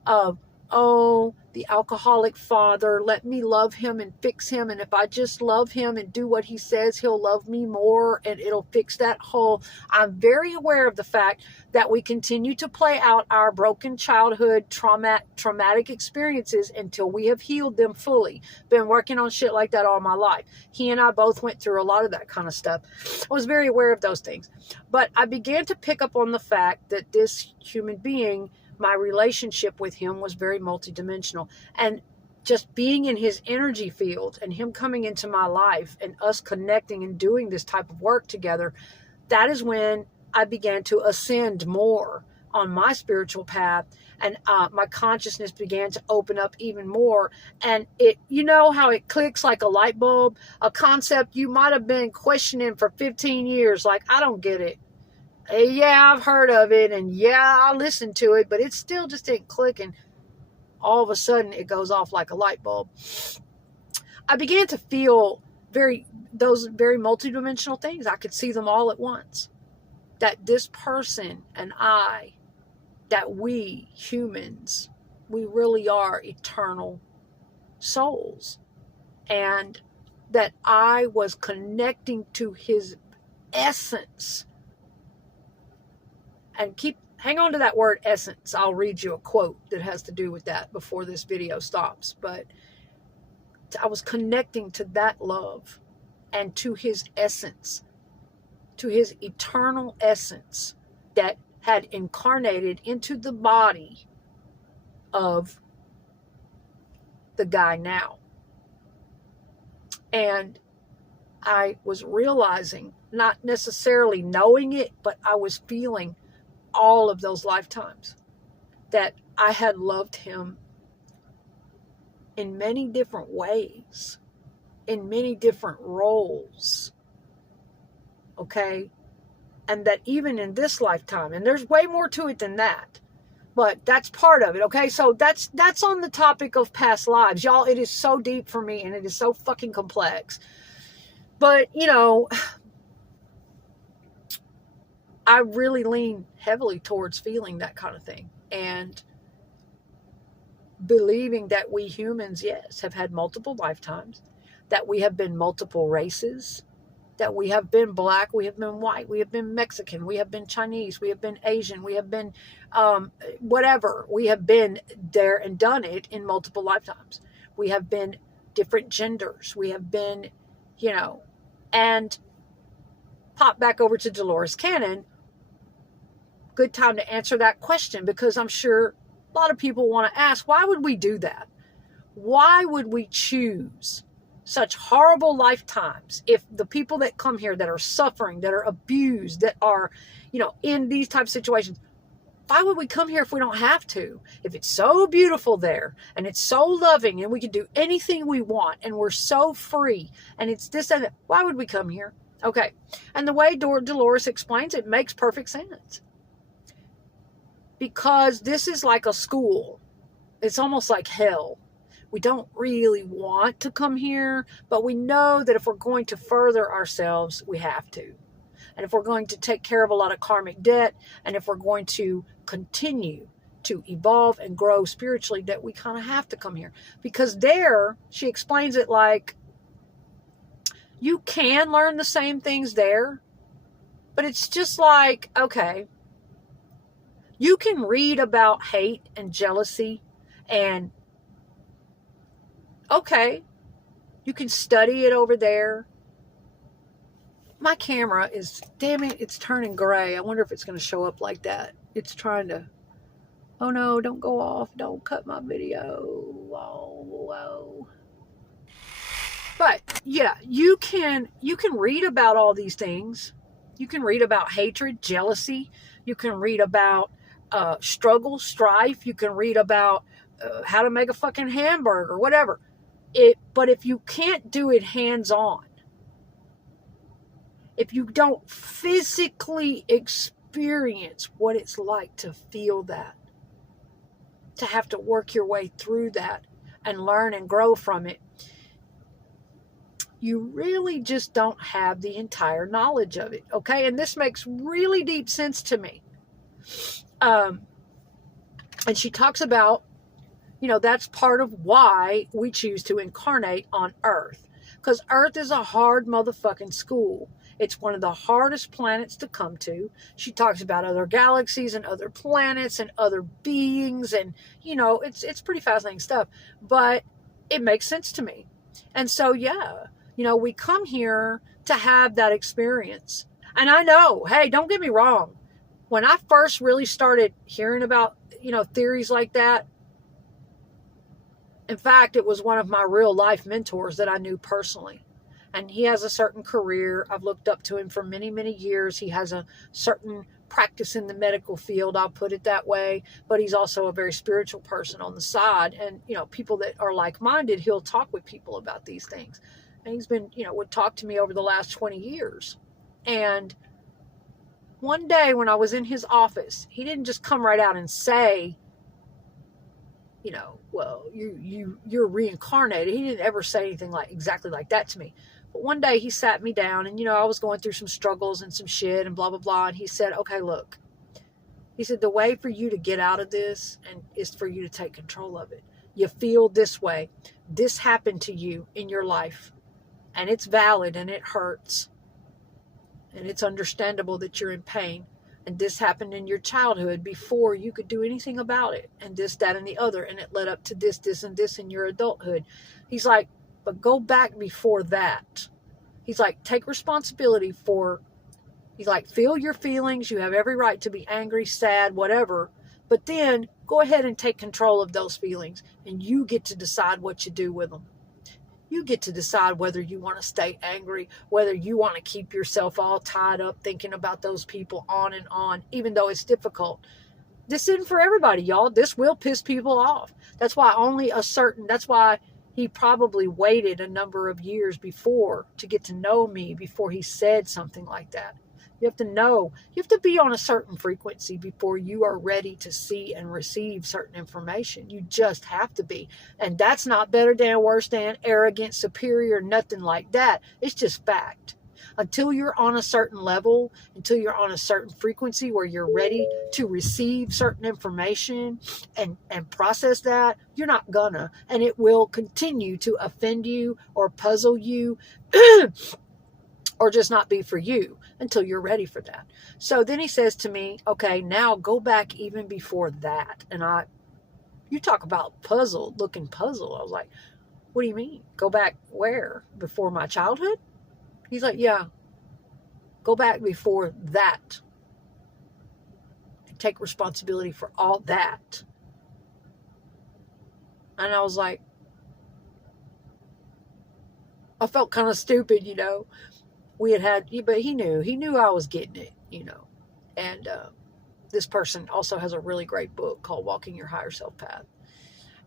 of, oh, the alcoholic father, let me love him and fix him. And if I just love him and do what he says, he'll love me more and it'll fix that hole. I'm very aware of the fact that we continue to play out our broken childhood traumatic experiences until we have healed them fully. Been working on shit like that all my life. He and I both went through a lot of that kind of stuff. I was very aware of those things. But I began to pick up on the fact that this human being, my relationship with him was very multidimensional. And just being in his energy field and him coming into my life and us connecting and doing this type of work together, that is when I began to ascend more on my spiritual path. And my consciousness began to open up even more. And it, you know how it clicks like a light bulb? A concept you might have been questioning for 15 years. Like, I don't get it. Yeah, I've heard of it, and yeah, I listened to it, but it still just didn't click, and all of a sudden it goes off like a light bulb. I began to feel those very multidimensional things. I could see them all at once. That this person and I, that we humans, we really are eternal souls. and that I was connecting to his essence. And hang on to that word essence. I'll read you a quote that has to do with that before this video stops. But I was connecting to that love and to his essence, to his eternal essence that had incarnated into the body of the guy now. And I was realizing, not necessarily knowing it, but I was feeling all of those lifetimes that I had loved him in many different ways, in many different roles. Okay? And that even in this lifetime, and there's way more to it than that, but that's part of it. Okay? So that's on the topic of past lives. Y'all, it is so deep for me, and it is so fucking complex. But, you know, I really lean heavily towards feeling that kind of thing. And believing that we humans, yes, have had multiple lifetimes, that we have been multiple races, that we have been black, we have been white, we have been Mexican, we have been Chinese, we have been Asian, we have been whatever. We have been there and done it in multiple lifetimes. We have been different genders. We have been, you know, and pop back over to Dolores Cannon. Good time to answer that question, because I'm sure a lot of people want to ask, why would we do that? Why would we choose such horrible lifetimes if the people that come here that are suffering, that are abused, that are, you know, in these type of situations, why would we come here if we don't have to? If it's so beautiful there and it's so loving and we can do anything we want and we're so free and it's this and that, why would we come here? Okay. And the way Dolores explains it makes perfect sense. Because this is like a school. It's almost like hell. We don't really want to come here, but we know that if we're going to further ourselves, we have to. And if we're going to take care of a lot of karmic debt, and if we're going to continue to evolve and grow spiritually, that we kind of have to come here. Because there, she explains it like, you can learn the same things there, but it's just like, okay, you can read about hate and jealousy and okay, you can study it over there. My camera is, damn it, it's turning gray. I wonder if it's going to show up like that. It's trying to, oh no, don't go off. Don't cut my video. Whoa. But yeah, you can read about all these things. You can read about hatred, jealousy. You can read about struggle, strife. You can read about how to make a fucking hamburger, whatever. But if you can't do it hands-on, if you don't physically experience what it's like to feel that, to have to work your way through that and learn and grow from it, you really just don't have the entire knowledge of it, okay? And this makes really deep sense to me. And she talks about, you know, that's part of why we choose to incarnate on Earth. Because Earth is a hard motherfucking school. It's one of the hardest planets to come to. She talks about other galaxies and other planets and other beings. And, you know, it's pretty fascinating stuff. But it makes sense to me. And so, yeah, you know, we come here to have that experience. And I know, hey, don't get me wrong. When I first really started hearing about, you know, theories like that, in fact, it was one of my real life mentors that I knew personally. And he has a certain career. I've looked up to him for many, many years. He has a certain practice in the medical field, I'll put it that way. But he's also a very spiritual person on the side. And, you know, people that are like-minded, he'll talk with people about these things. And he's been, you know, would talk to me over the last 20 years. And one day when I was in his office, he didn't just come right out and say, you know, well, you're reincarnated. He didn't ever say anything like exactly like that to me. But one day he sat me down and, you know, I was going through some struggles and some shit and blah, blah, blah. And he said, okay, look, he said, the way for you to get out of this is for you to take control of it. You feel this way. This happened to you in your life, and it's valid and it hurts. And it's understandable that you're in pain. And this happened in your childhood before you could do anything about it. And this, that, and the other. And it led up to this, this, and this in your adulthood. He's like, but go back before that. He's like, take responsibility for, he's like, feel your feelings. You have every right to be angry, sad, whatever. But then go ahead and take control of those feelings. And you get to decide what you do with them. You get to decide whether you want to stay angry, whether you want to keep yourself all tied up thinking about those people on and on, even though it's difficult. This isn't for everybody, y'all. This will piss people off. That's why he probably waited a number of years before to get to know me before he said something like that. You have to know, you have to be on a certain frequency before you are ready to see and receive certain information. You just have to be. And that's not better than, worse than, arrogant, superior, nothing like that. It's just fact. Until you're on a certain level, until you're on a certain frequency where you're ready to receive certain information and process that, you're not gonna. And it will continue to offend you or puzzle you or just not be for you until you're ready for that. So then he says to me, okay, now go back even before that. And you talk about looking puzzled. I was like, what do you mean? Go back where? Before my childhood? He's like, yeah, go back before that. And take responsibility for all that. And I was like, I felt kind of stupid, you know. But he knew I was getting it, you know. And this person also has a really great book called Walking Your Higher Self Path.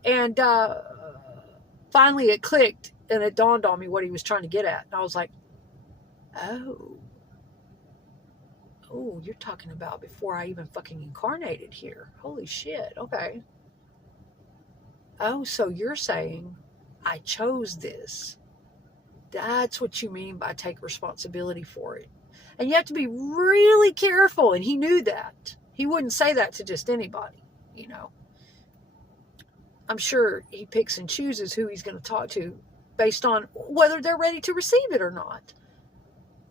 And finally it clicked and it dawned on me what he was trying to get at. And I was like, oh, you're talking about before I even fucking incarnated here. Holy shit. Okay. Oh, so you're saying I chose this. That's what you mean by take responsibility for it. And you have to be really careful. And he knew that. He wouldn't say that to just anybody, you know. I'm sure he picks and chooses who he's going to talk to based on whether they're ready to receive it or not.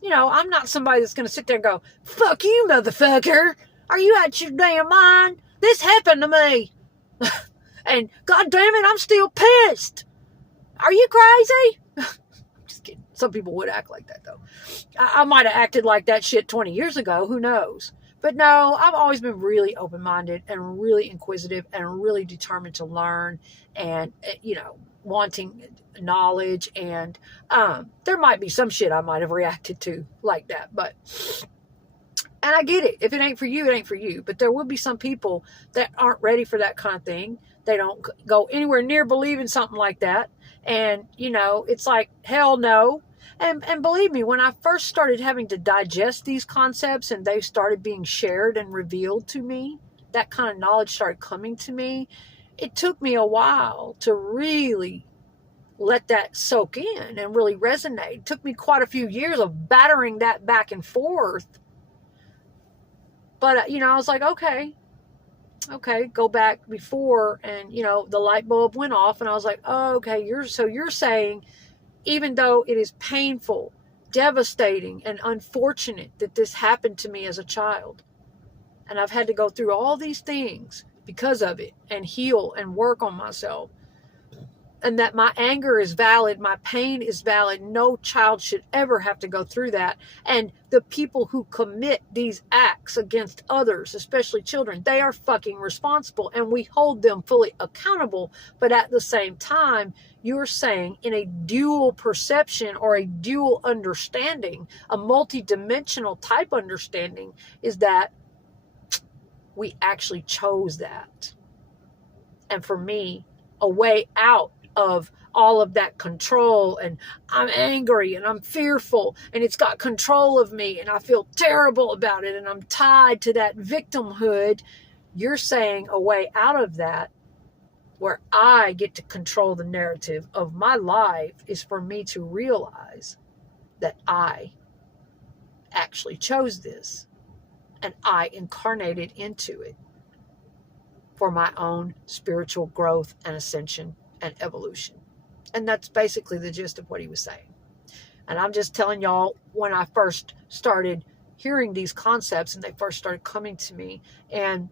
You know, I'm not somebody that's going to sit there and go, fuck you, motherfucker. Are you out your damn mind? This happened to me. And God damn it, I'm still pissed. Are you crazy? Just kidding. Some people would act like that, though. I might have acted like that shit 20 years ago. Who knows? But no, I've always been really open-minded and really inquisitive and really determined to learn and, you know, wanting knowledge. And there might be some shit I might have reacted to like that. But, and I get it. If it ain't for you, it ain't for you. But there will be some people that aren't ready for that kind of thing. They don't go anywhere near believing something like that. And, you know, it's like, hell no. And believe me, when I first started having to digest these concepts and they started being shared and revealed to me, that kind of knowledge started coming to me. It took me a while to really let that soak in and really resonate. It took me quite a few years of battering that back and forth. But, you know, I was like, okay, go back before. And, you know, the light bulb went off and I was like, oh, okay, you're saying, even though it is painful, devastating, and unfortunate that this happened to me as a child, and I've had to go through all these things because of it and heal and work on myself, and that my anger is valid, my pain is valid. No child should ever have to go through that. And the people who commit these acts against others, especially children, they are fucking responsible, and we hold them fully accountable. But at the same time, you're saying in a dual perception or a dual understanding, a multidimensional type understanding, is that we actually chose that. And for me, a way out of all of that control, and I'm angry and I'm fearful and it's got control of me and I feel terrible about it and I'm tied to that victimhood. You're saying a way out of that, where I get to control the narrative of my life, is for me to realize that I actually chose this and I incarnated into it for my own spiritual growth and ascension and evolution. And that's basically the gist of what he was saying. And I'm just telling y'all, when I first started hearing these concepts and they first started coming to me, and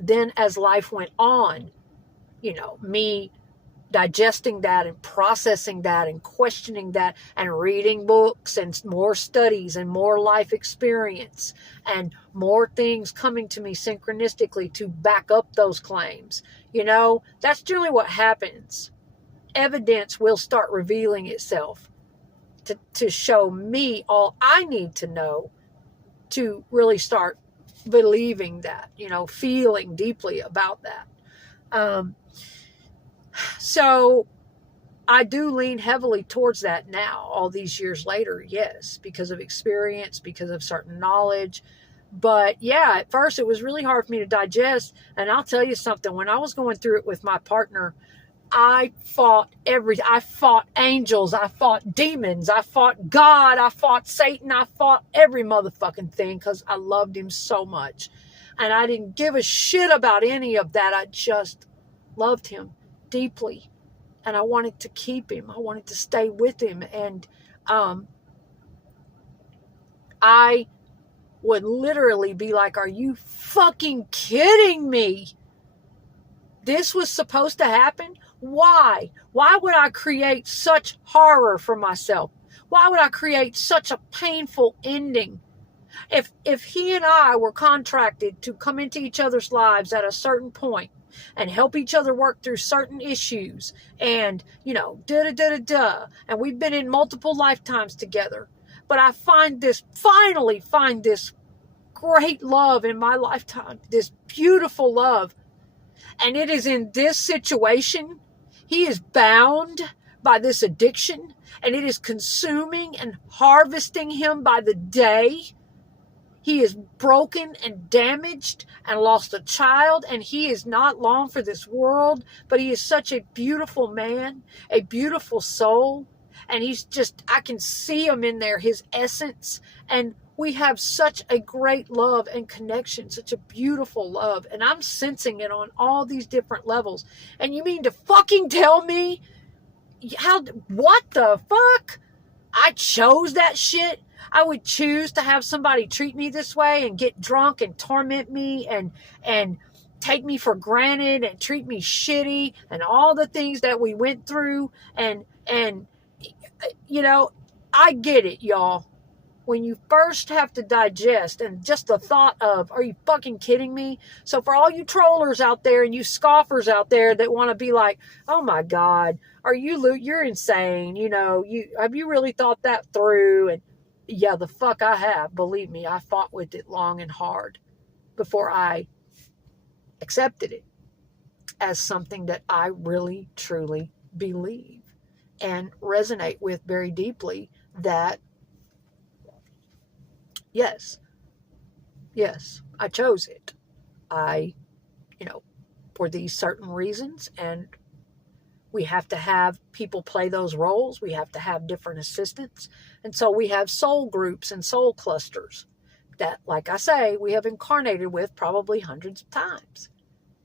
then as life went on, me digesting that and processing that and questioning that and reading books and more studies and more life experience and more things coming to me synchronistically to back up those claims. That's generally what happens. Evidence will start revealing itself to show me all I need to know to really start believing that, feeling deeply about that. So I do lean heavily towards that now, all these years later, yes, because of experience, because of certain knowledge. But yeah, at first it was really hard for me to digest. And I'll tell you something, when I was going through it with my partner, I fought angels, I fought demons, I fought God, I fought Satan, I fought every motherfucking thing because I loved him so much. And I didn't give a shit about any of that. I just loved him deeply. And I wanted to keep him. I wanted to stay with him. And I would literally be like, are you fucking kidding me? This was supposed to happen? Why? Why would I create such horror for myself? Why would I create such a painful ending? If he and I were contracted to come into each other's lives at a certain point and help each other work through certain issues and, and we've been in multiple lifetimes together, but I finally find this great love in my lifetime, this beautiful love. And it is in this situation, he is bound by this addiction, and it is consuming and harvesting him by the day. He is broken and damaged and lost a child, and he is not long for this world, but he is such a beautiful man, a beautiful soul, and I can see him in there, his essence, and we have such a great love and connection, such a beautiful love. And I'm sensing it on all these different levels. And you mean to fucking tell me what the fuck? I chose that shit? I would choose to have somebody treat me this way and get drunk and torment me and take me for granted and treat me shitty and all the things that we went through. And I get it, y'all. When you first have to digest and just the thought of, are you fucking kidding me? So for all you trollers out there and you scoffers out there that want to be like, oh my God, you're insane. Have you really thought that through? And yeah, the fuck I have. Believe me, I fought with it long and hard before I accepted it as something that I really, truly believe and resonate with very deeply, that yes, I chose it. For these certain reasons, and we have to have people play those roles. We have to have different assistants. And so we have soul groups and soul clusters that, like I say, we have incarnated with probably hundreds of times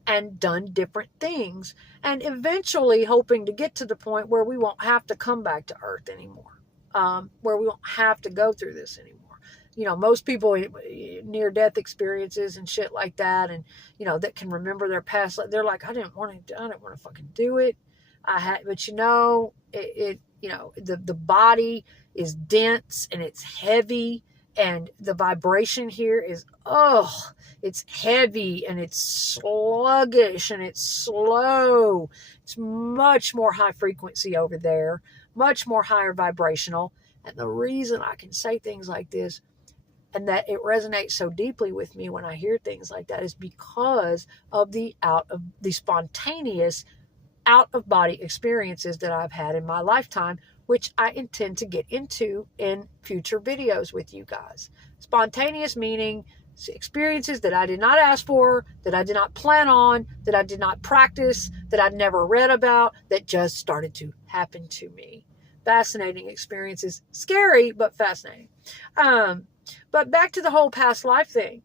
and done different things, and eventually hoping to get to the point where we won't have to come back to Earth anymore, where we won't have to go through this anymore. Most people, near-death experiences and shit like that, and, that can remember their past, they're like, I didn't want to fucking do it. But the body is dense and it's heavy, and the vibration here is, it's heavy and it's sluggish and it's slow. It's much more high frequency over there, much more higher vibrational. And the reason I can say things like this and that it resonates so deeply with me when I hear things like that is because of the spontaneous out-of-body experiences that I've had in my lifetime, which I intend to get into in future videos with you guys. Spontaneous meaning experiences that I did not ask for, that I did not plan on, that I did not practice, that I'd never read about, that just started to happen to me. Fascinating experiences. Scary, but fascinating. But back to the whole past life thing.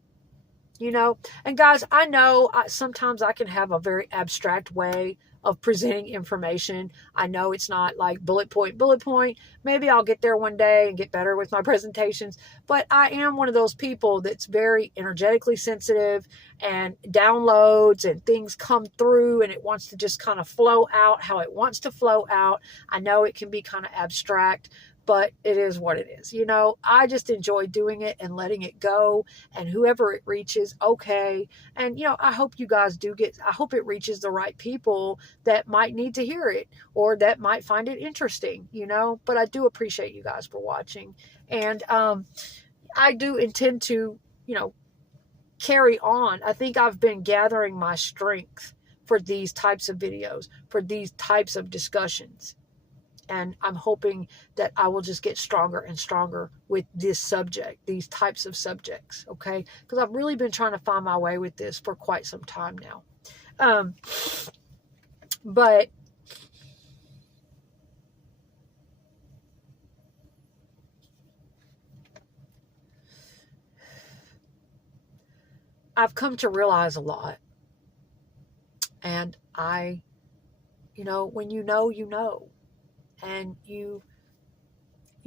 you know. And guys, I know sometimes I can have a very abstract way of presenting information. I know it's not like bullet point. Maybe I'll get there one day and get better with my presentations, but I am one of those people that's very energetically sensitive, and downloads and things come through and it wants to just kind of flow out how it wants to flow out. I know it can be kind of abstract, but it is what it is. You know, I just enjoy doing it and letting it go, and whoever it reaches, okay. And, you know, I hope you guys I hope it reaches the right people that might need to hear it or that might find it interesting, you know. But I do appreciate you guys for watching. And I do intend to, you know, carry on. I think I've been gathering my strength for these types of videos, for these types of discussions. And I'm hoping that I will just get stronger and stronger with this subject, these types of subjects, okay? Because I've really been trying to find my way with this for quite some time now. But I've come to realize a lot. And you know, when you know, you know. And you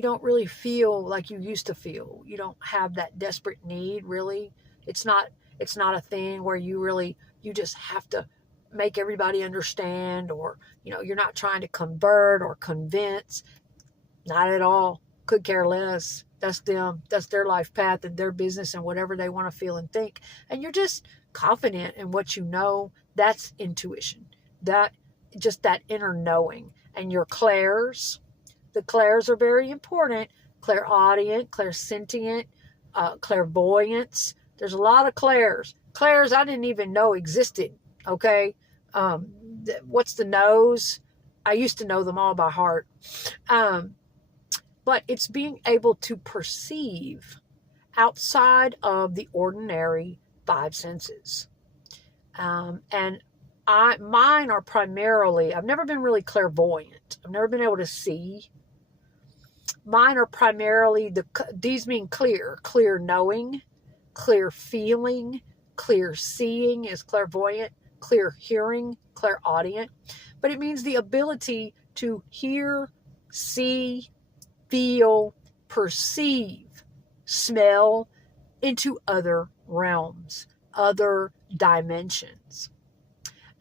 don't really feel like you used to feel. You don't have that desperate need, really. It's not a thing where you just have to make everybody understand, or, you know, you're not trying to convert or convince. Not at all. Could care less. That's them. That's their life path and their business and whatever they want to feel and think. And you're just confident in what you know. That's intuition. Just that inner knowing. And your clairs, the clairs are very important. Clairaudient, clairsentient, clairvoyance. There's a lot of clairs. Clairs I didn't even know existed, okay? What's the nose? I used to know them all by heart. But it's being able to perceive outside of the ordinary five senses. And mine are primarily, I've never been really clairvoyant. I've never been able to see. Mine are primarily, these mean clear knowing, clear feeling, clear seeing is clairvoyant, clear hearing, clairaudient. But it means the ability to hear, see, feel, perceive, smell into other realms, other dimensions.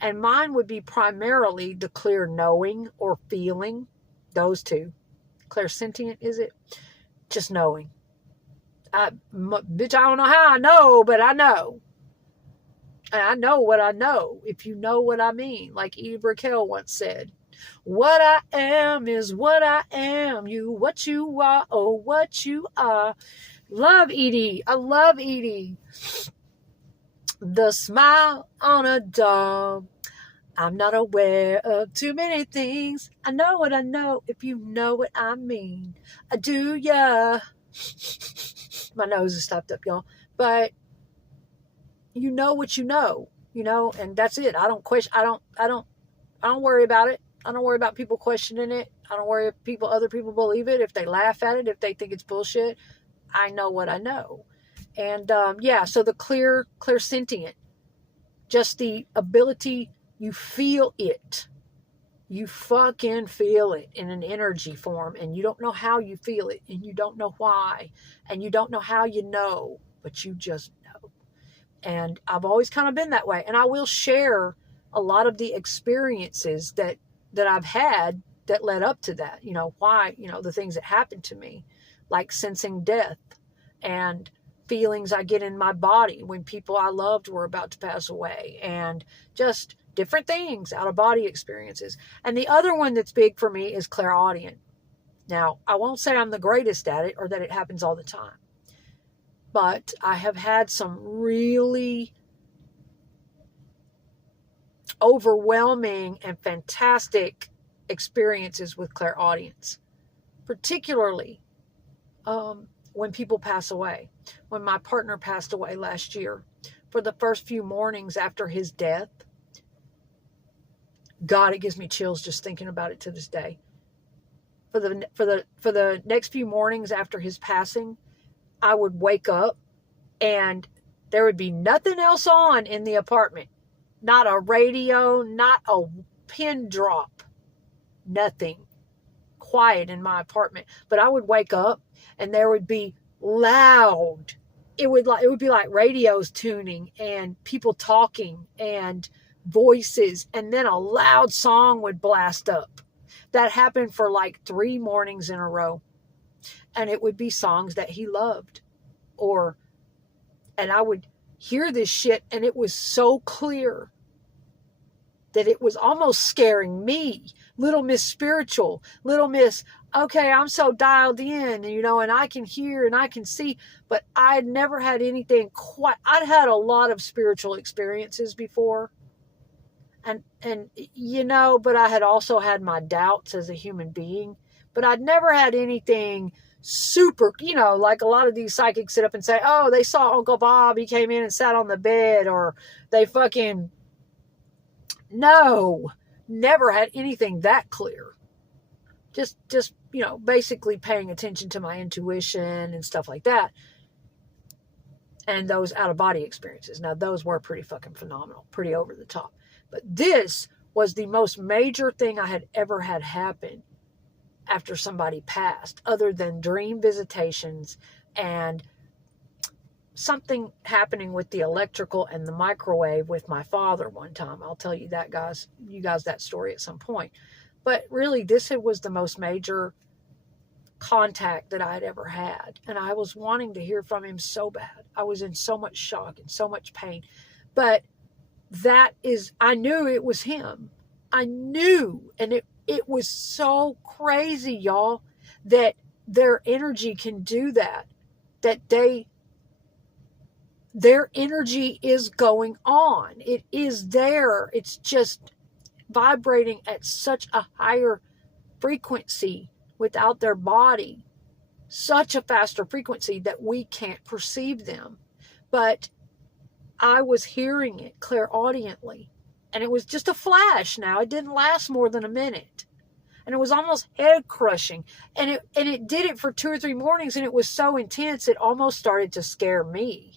And mine would be primarily the clear knowing or feeling, those two. Clairsentient, is it? Just knowing. Bitch, I don't know how I know, but I know. And I know what I know, if you know what I mean. Like Edie Brickell once said, what I am is what I am. You, what you are, oh, what you are. Love Edie. I love Edie. The smile on a dog. I'm not aware of too many things. I know what I know, if you know what I mean. I do, yeah. My nose is stopped up, y'all. But you know what you know, and that's it. I don't question. I don't worry about it. I don't worry about people questioning it. I don't worry if other people believe it, if they laugh at it, if they think it's bullshit. I know what I know. And yeah, so the clairsentient, just the ability, you feel it. You fucking feel it in an energy form, and you don't know how you feel it, and you don't know why, and you don't know how you know, but you just know. And I've always kind of been that way. And I will share a lot of the experiences that I've had that led up to that, why, the things that happened to me, like sensing death and feelings I get in my body when people I loved were about to pass away, and just different things, out of body experiences. And the other one that's big for me is clairaudient. Now, I won't say I'm the greatest at it or that it happens all the time, but I have had some really overwhelming and fantastic experiences with clairaudience, particularly when people pass away. When my partner passed away last year, for the first few mornings after his death, God, it gives me chills just thinking about it to this day. For the next few mornings after his passing, I would wake up and There would be nothing else on in the apartment. Not a radio, not a pin drop, nothing. Quiet in my apartment. But I would wake up and there would be loud. It would be like radios tuning and people talking and voices, and then a loud song would blast up. That happened for like 3 mornings in a row. And it would be songs that he loved. And I would hear this shit, and it was so clear that it was almost scaring me. Little Miss Spiritual, Little Miss, okay, I'm so dialed in, and I can hear and I can see, but I'd never had anything quite. I'd had a lot of spiritual experiences before. And but I had also had my doubts as a human being, but I'd never had anything super, like a lot of these psychics sit up and say, oh, they saw Uncle Bob, he came in and sat on the bed, or they fucking, no, never had anything that clear. Just, basically paying attention to my intuition and stuff like that. And those out of body experiences. Now, those were pretty fucking phenomenal, pretty over the top. But this was the most major thing I had ever had happen after somebody passed, other than dream visitations and something happening with the electrical and the microwave with my father one time. I'll tell you that, you guys that story at some point. But really, this was the most major contact that I had ever had. And I was wanting to hear from him so bad. I was in so much shock and so much pain. But I knew it was him. I knew, and it was so crazy, y'all, that their energy can do that their energy is going on. It is there. It's just vibrating at such a higher frequency without their body, such a faster frequency that we can't perceive them. But I was hearing it clairaudiently, and it was just a flash. Now, it didn't last more than a minute, and it was almost head crushing, and it did it for 2 or 3 mornings, and it was so intense it almost started to scare me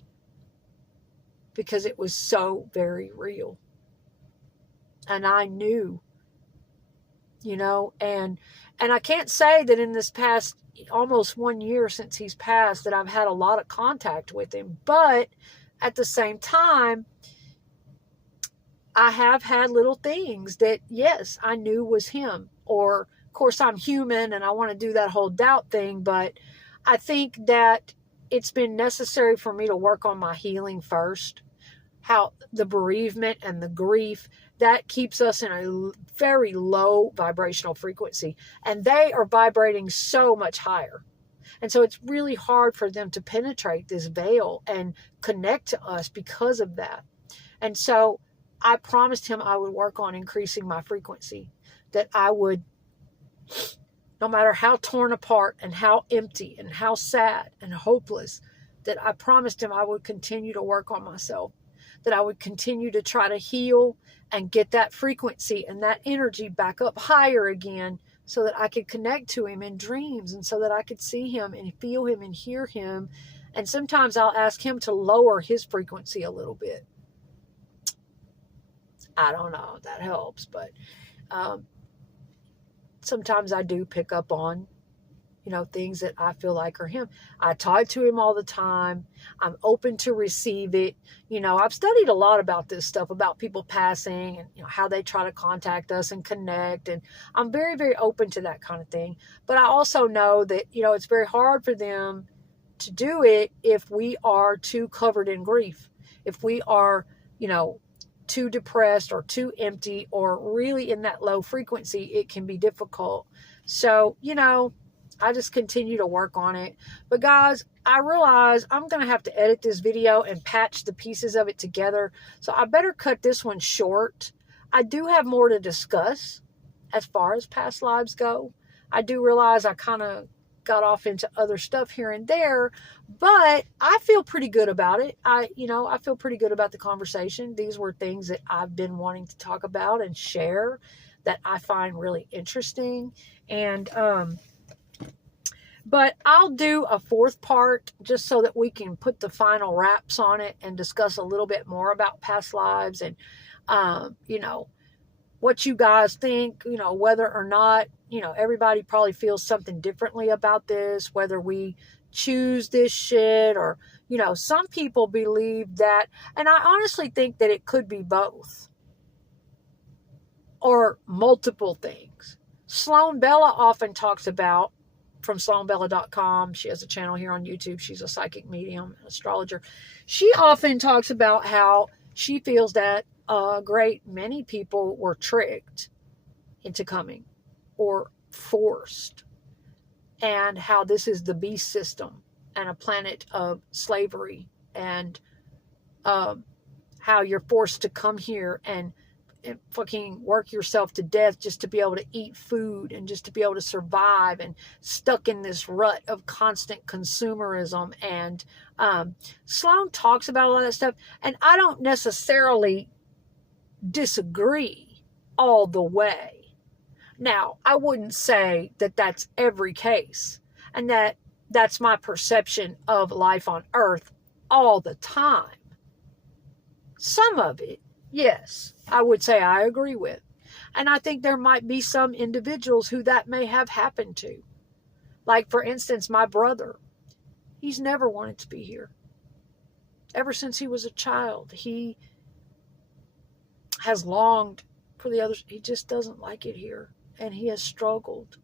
because it was so very real. And I knew, and I can't say that in this past almost 1 year since he's passed that I've had a lot of contact with him, but at the same time, I have had little things that, yes, I knew was him. Or, of course, I'm human and I want to do that whole doubt thing, but I think that it's been necessary for me to work on my healing first. How the bereavement and the grief, that keeps us in a very low vibrational frequency, and they are vibrating so much higher. And so it's really hard for them to penetrate this veil and connect to us because of that. And so I promised him I would work on increasing my frequency, that I would, no matter how torn apart and how empty and how sad and hopeless, that I promised him I would continue to work on myself, that I would continue to try to heal and get that frequency and that energy back up higher again, so that I could connect to him in dreams, and so that I could see him and feel him and hear him. And sometimes I'll ask him to lower his frequency a little bit. I don't know if that helps, but sometimes I do pick up on, things that I feel like are him. I talk to him all the time. I'm open to receive it. I've studied a lot about this stuff, about people passing and, how they try to contact us and connect. And I'm very, very open to that kind of thing. But I also know that, it's very hard for them to do it if we are too covered in grief. If we are, too depressed or too empty or really in that low frequency, it can be difficult. So, I just continue to work on it. But guys, I realize I'm going to have to edit this video and patch the pieces of it together. So I better cut this one short. I do have more to discuss as far as past lives go. I do realize I kind of got off into other stuff here and there, but I feel pretty good about it. I feel pretty good about the conversation. These were things that I've been wanting to talk about and share that I find really interesting. And, But I'll do a fourth part just so that we can put the final wraps on it and discuss a little bit more about past lives and, you know, what you guys think, you know, whether or not, you know, everybody probably feels something differently about this, whether we choose this shit or, you know, some people believe that, and I honestly think that it could be both or multiple things. Sloan Bella often talks about, from sloanbella.com, she has a channel here on YouTube, she's a psychic medium, astrologer. She often talks about how she feels that a great many people were tricked into coming or forced, and how this is the beast system and a planet of slavery, and how you're forced to come here and fucking work yourself to death just to be able to eat food and just to be able to survive, and stuck in this rut of constant consumerism. And Sloan talks about a lot of that stuff, and I don't necessarily disagree all the way. Now, I wouldn't say that that's every case and that that's my perception of life on Earth all the time. Some of it, yes, I would say I agree with. And I think there might be some individuals who that may have happened to. Like, for instance, my brother. He's never wanted to be here. Ever since he was a child, he has longed for the others. He just doesn't like it here. And he has struggled.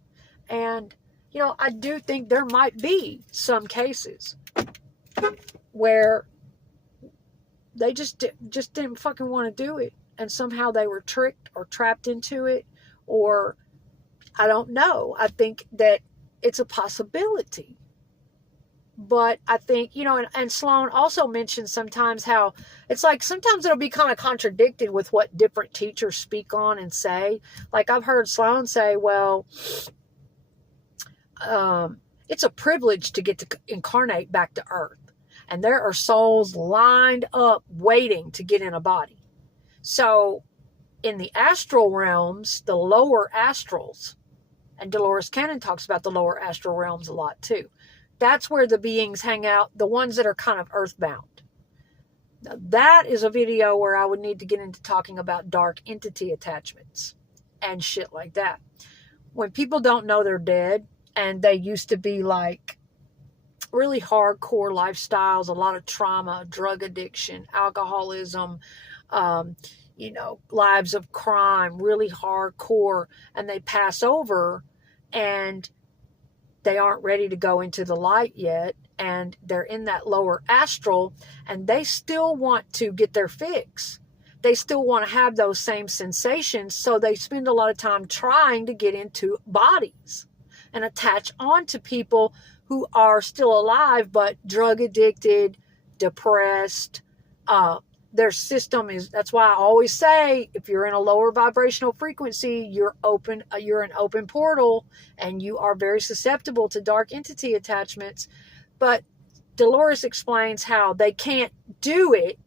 And, you know, I do think there might be some cases where they just didn't fucking want to do it. And somehow they were tricked or trapped into it. Or, I don't know. I think that it's a possibility. But I think, you know, and Sloan also mentions sometimes how it's like sometimes it'll be kind of contradicted with what different teachers speak on and say. Like, I've heard Sloan say, well, it's a privilege to get to incarnate back to Earth. And there are souls lined up waiting to get in a body. So in the astral realms, the lower astrals, and Dolores Cannon talks about the lower astral realms a lot too. That's where the beings hang out, the ones that are kind of earthbound. Now, that is a video where I would need to get into talking about dark entity attachments and shit like that. When people don't know they're dead and they used to be like really hardcore lifestyles, a lot of trauma, drug addiction, alcoholism, you know, lives of crime, really hardcore, and they pass over and they aren't ready to go into the light yet, and they're in that lower astral, and they still want to get their fix. They still want to have those same sensations, so they spend a lot of time trying to get into bodies and attach on to people who are still alive but drug addicted, depressed. Their system is, that's why I always say, if you're in a lower vibrational frequency, you're an open portal, and you are very susceptible to dark entity attachments. But Dolores explains how they can't do it.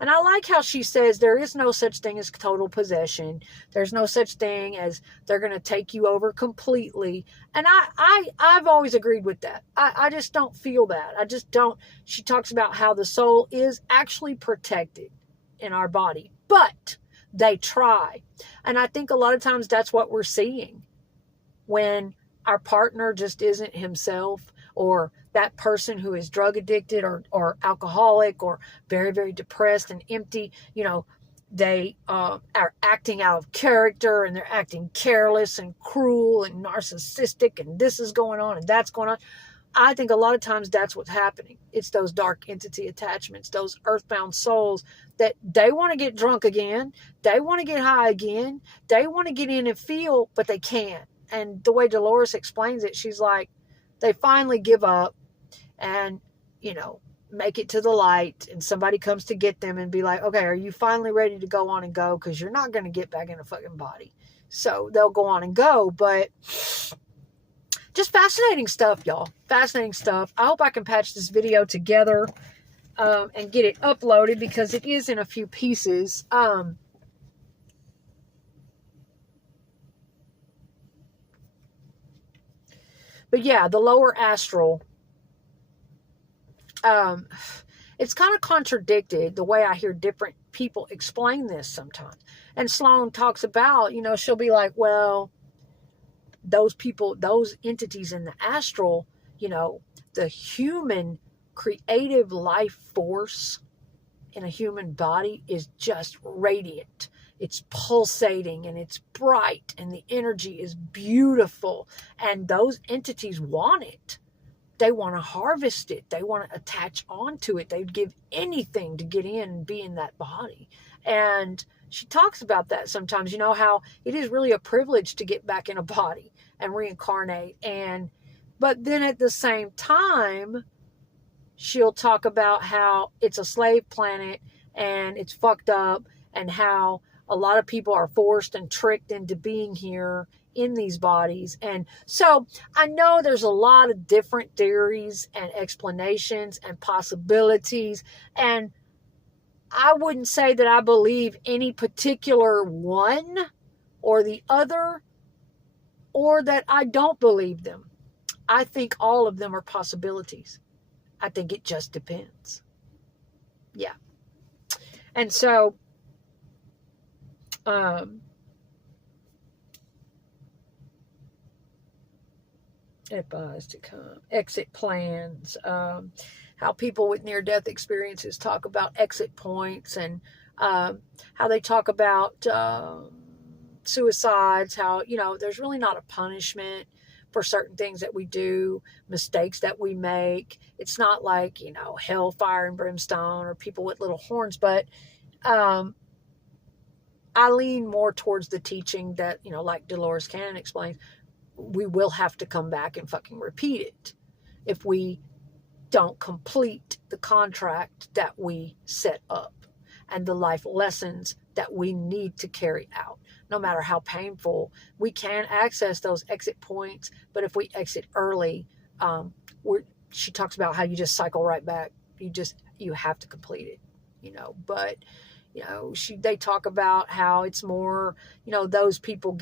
And I like how she says there is no such thing as total possession. There's no such thing as they're going to take you over completely. And I've always agreed with that. I just don't feel that. I just don't. She talks about how the soul is actually protected in our body, but they try. And I think a lot of times that's what we're seeing when our partner just isn't himself, or that person who is drug addicted or alcoholic or very, very depressed and empty, you know, they are acting out of character, and they're acting careless and cruel and narcissistic, and this is going on and that's going on. I think a lot of times that's what's happening. It's those dark entity attachments, those earthbound souls that they want to get drunk again. They want to get high again. They want to get in and feel, but they can't. And the way Dolores explains it, she's like, they finally give up and, you know, make it to the light, and somebody comes to get them and be like, okay, are you finally ready to go on and go? Because you're not going to get back in a fucking body. So they'll go on and go. But just fascinating stuff, y'all. Fascinating stuff. I hope I can patch this video together and get it uploaded, because it is in a few pieces. But yeah, the lower astral, it's kind of contradicted the way I hear different people explain this sometimes. And Sloan talks about, she'll be like, well, those people, those entities in the astral, the human creative life force in a human body is just radiant. It's pulsating and it's bright and the energy is beautiful. And those entities want it. They want to harvest it. They want to attach onto it. They'd give anything to get in and be in that body. And she talks about that sometimes, how it is really a privilege to get back in a body and reincarnate. But then at the same time, she'll talk about how it's a slave planet and it's fucked up, and how a lot of people are forced and tricked into being here in these bodies. And so I know there's a lot of different theories and explanations and possibilities, and I wouldn't say that I believe any particular one or the other, or that I don't believe them. I think all of them are possibilities. I think it just depends. Yeah. And so, advised to come. Exit plans. How people with near-death experiences talk about exit points, and how they talk about suicides, how, there's really not a punishment for certain things that we do, mistakes that we make. It's not like, hellfire and brimstone or people with little horns, but I lean more towards the teaching that, like Dolores Cannon explains, we will have to come back and fucking repeat it if we don't complete the contract that we set up and the life lessons that we need to carry out. No matter how painful, we can access those exit points, but if we exit early, she talks about how you just cycle right back. You have to complete it, but they talk about how it's more, those people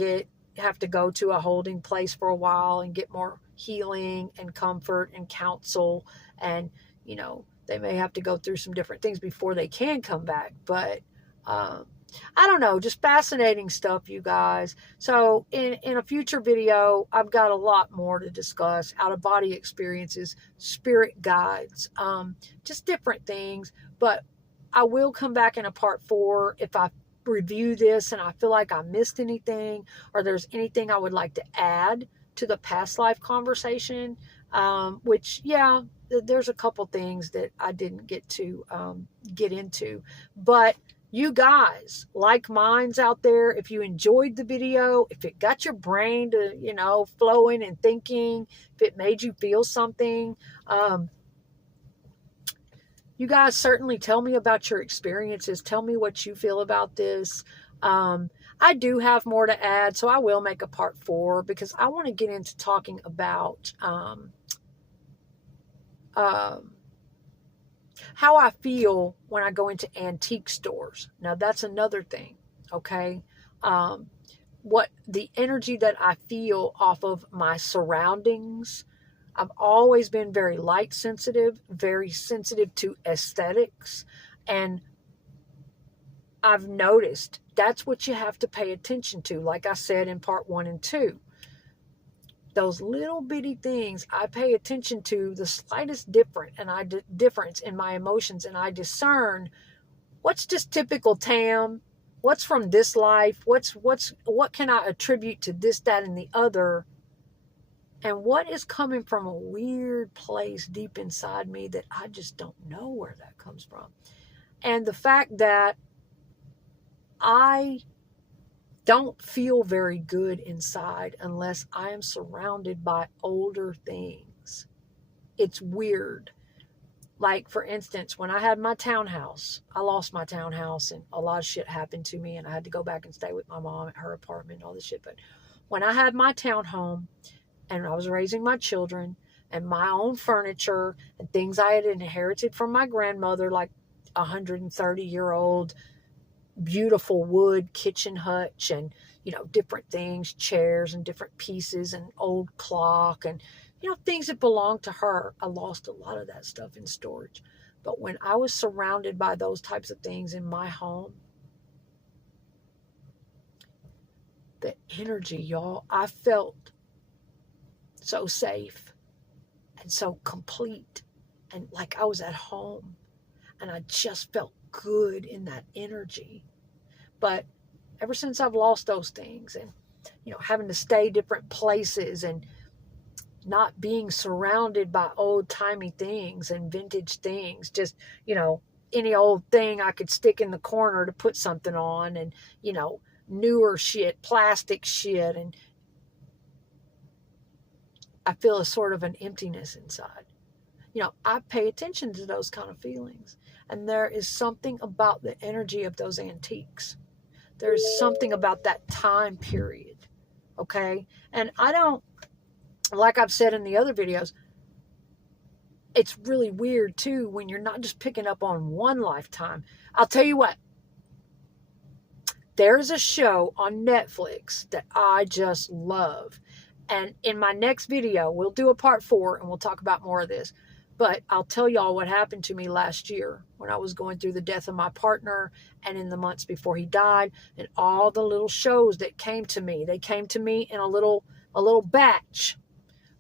have to go to a holding place for a while and get more healing and comfort and counsel, and they may have to go through some different things before they can come back. But I don't know, just fascinating stuff, you guys. So in a future video, I've got a lot more to discuss: out-of-body experiences, spirit guides, just different things. But I will come back in a part 4 if I review this and I feel like I missed anything, or there's anything I would like to add to the past life conversation, which, yeah, there's a couple things that I didn't get to get into. But you guys, like minds out there, if you enjoyed the video, if it got your brain to, flowing and thinking, if it made you feel something, you guys certainly tell me about your experiences. Tell me what you feel about this. I do have more to add, so I will make a part 4, because I want to get into talking about how I feel when I go into antique stores. Now, that's another thing, okay? What the energy that I feel off of my surroundings. I've always been very light sensitive, very sensitive to aesthetics, and I've noticed that's what you have to pay attention to. Like I said in part 1 and 2, those little bitty things, I pay attention to the slightest difference in my emotions, and I discern what's just typical Tam, what's from this life, what can I attribute to this, that, and the other, and what is coming from a weird place deep inside me that I just don't know where that comes from. And the fact that I don't feel very good inside unless I am surrounded by older things. It's weird. Like, for instance, when I had my townhouse, I lost my townhouse and a lot of shit happened to me, and I had to go back and stay with my mom at her apartment and all this shit. But when I had my townhome and I was raising my children and my own furniture and things I had inherited from my grandmother, like 130-year-old beautiful wood kitchen hutch, and different things, chairs and different pieces, and old clock, and things that belonged to her. I lost a lot of that stuff in storage. But when I was surrounded by those types of things in my home, the energy, y'all, I felt so safe and so complete and like I was at home, and I just felt good in that energy. But ever since I've lost those things, and having to stay different places and not being surrounded by old-timey things and vintage things, just any old thing I could stick in the corner to put something on, and newer shit, plastic shit, and I feel a sort of an emptiness inside. I pay attention to those kind of feelings, and there is something about the energy of those antiques. There's something about that time period, okay? And I don't, like I've said in the other videos, it's really weird too when you're not just picking up on one lifetime. I'll tell you what, there's a show on Netflix that I just love. And in my next video, we'll do a part 4 and we'll talk about more of this. But I'll tell y'all what happened to me last year when I was going through the death of my partner and in the months before he died, and all the little shows that came to me. They came to me in a little batch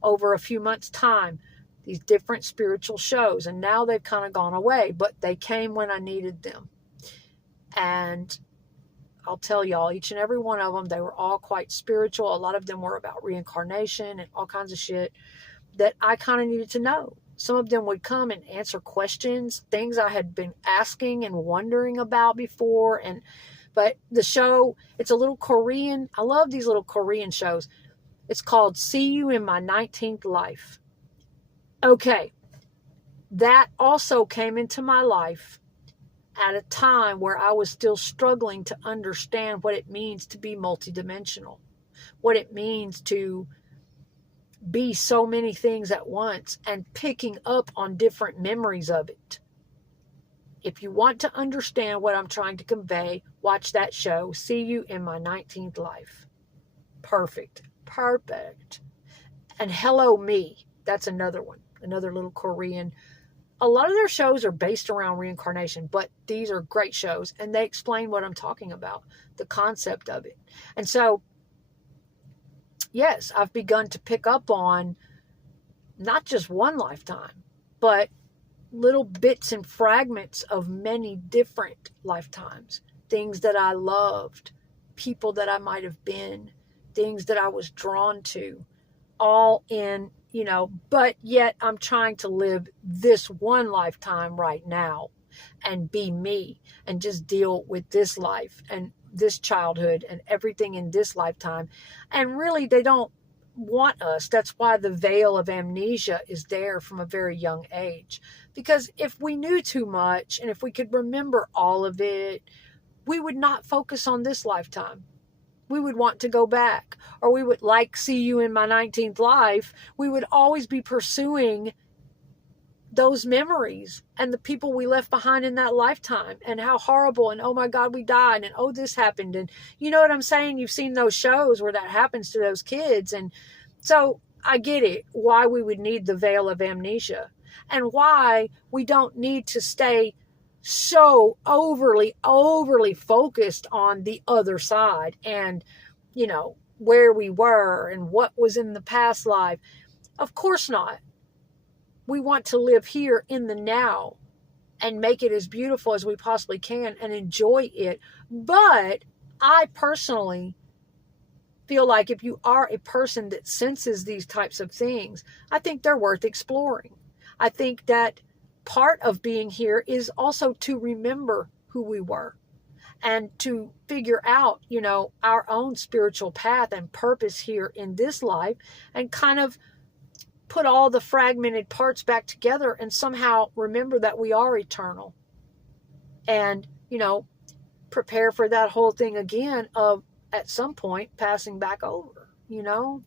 over a few months' time, these different spiritual shows. And now they've kind of gone away, but they came when I needed them. And I'll tell y'all, each and every one of them, they were all quite spiritual. A lot of them were about reincarnation and all kinds of shit that I kind of needed to know. Some of them would come and answer questions, things I had been asking and wondering about before. But the show, it's a little Korean. I love these little Korean shows. It's called See You in My 19th Life. Okay, that also came into my life at a time where I was still struggling to understand what it means to be multidimensional, what it means to be so many things at once, and picking up on different memories of it. If you want to understand what I'm trying to convey, watch that show, See You in My 19th Life. Perfect. And Hello Me, that's another one, another little Korean. A lot of their shows are based around reincarnation, but these are great shows, and they explain what I'm talking about, the concept of it. And so, yes, I've begun to pick up on not just one lifetime, but little bits and fragments of many different lifetimes. Things that I loved, people that I might have been, things that I was drawn to, all in, but yet I'm trying to live this one lifetime right now and be me and just deal with this life and this childhood and everything in this lifetime. And really, they don't want us. That's why the veil of amnesia is there from a very young age. Because if we knew too much and if we could remember all of it, we would not focus on this lifetime. We would want to go back, or we would, like See You in My 19th Life, we would always be pursuing those memories and the people we left behind in that lifetime, and how horrible, and oh my God, we died, and oh, this happened. And you know what I'm saying? You've seen those shows where that happens to those kids. And so I get it, why we would need the veil of amnesia, and why we don't need to stay so overly focused on the other side and, where we were and what was in the past life. Of course not. We want to live here in the now and make it as beautiful as we possibly can and enjoy it. But I personally feel like if you are a person that senses these types of things, I think they're worth exploring. I think that part of being here is also to remember who we were and to figure out, our own spiritual path and purpose here in this life, and kind of put all the fragmented parts back together and somehow remember that we are eternal, and, prepare for that whole thing again of at some point passing back over, All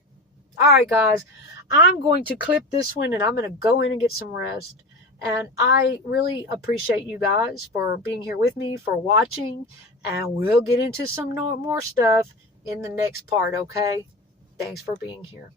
right, guys, I'm going to clip this one and I'm going to go in and get some rest. And I really appreciate you guys for being here with me, for watching, and we'll get into some more stuff in the next part, okay? Thanks for being here.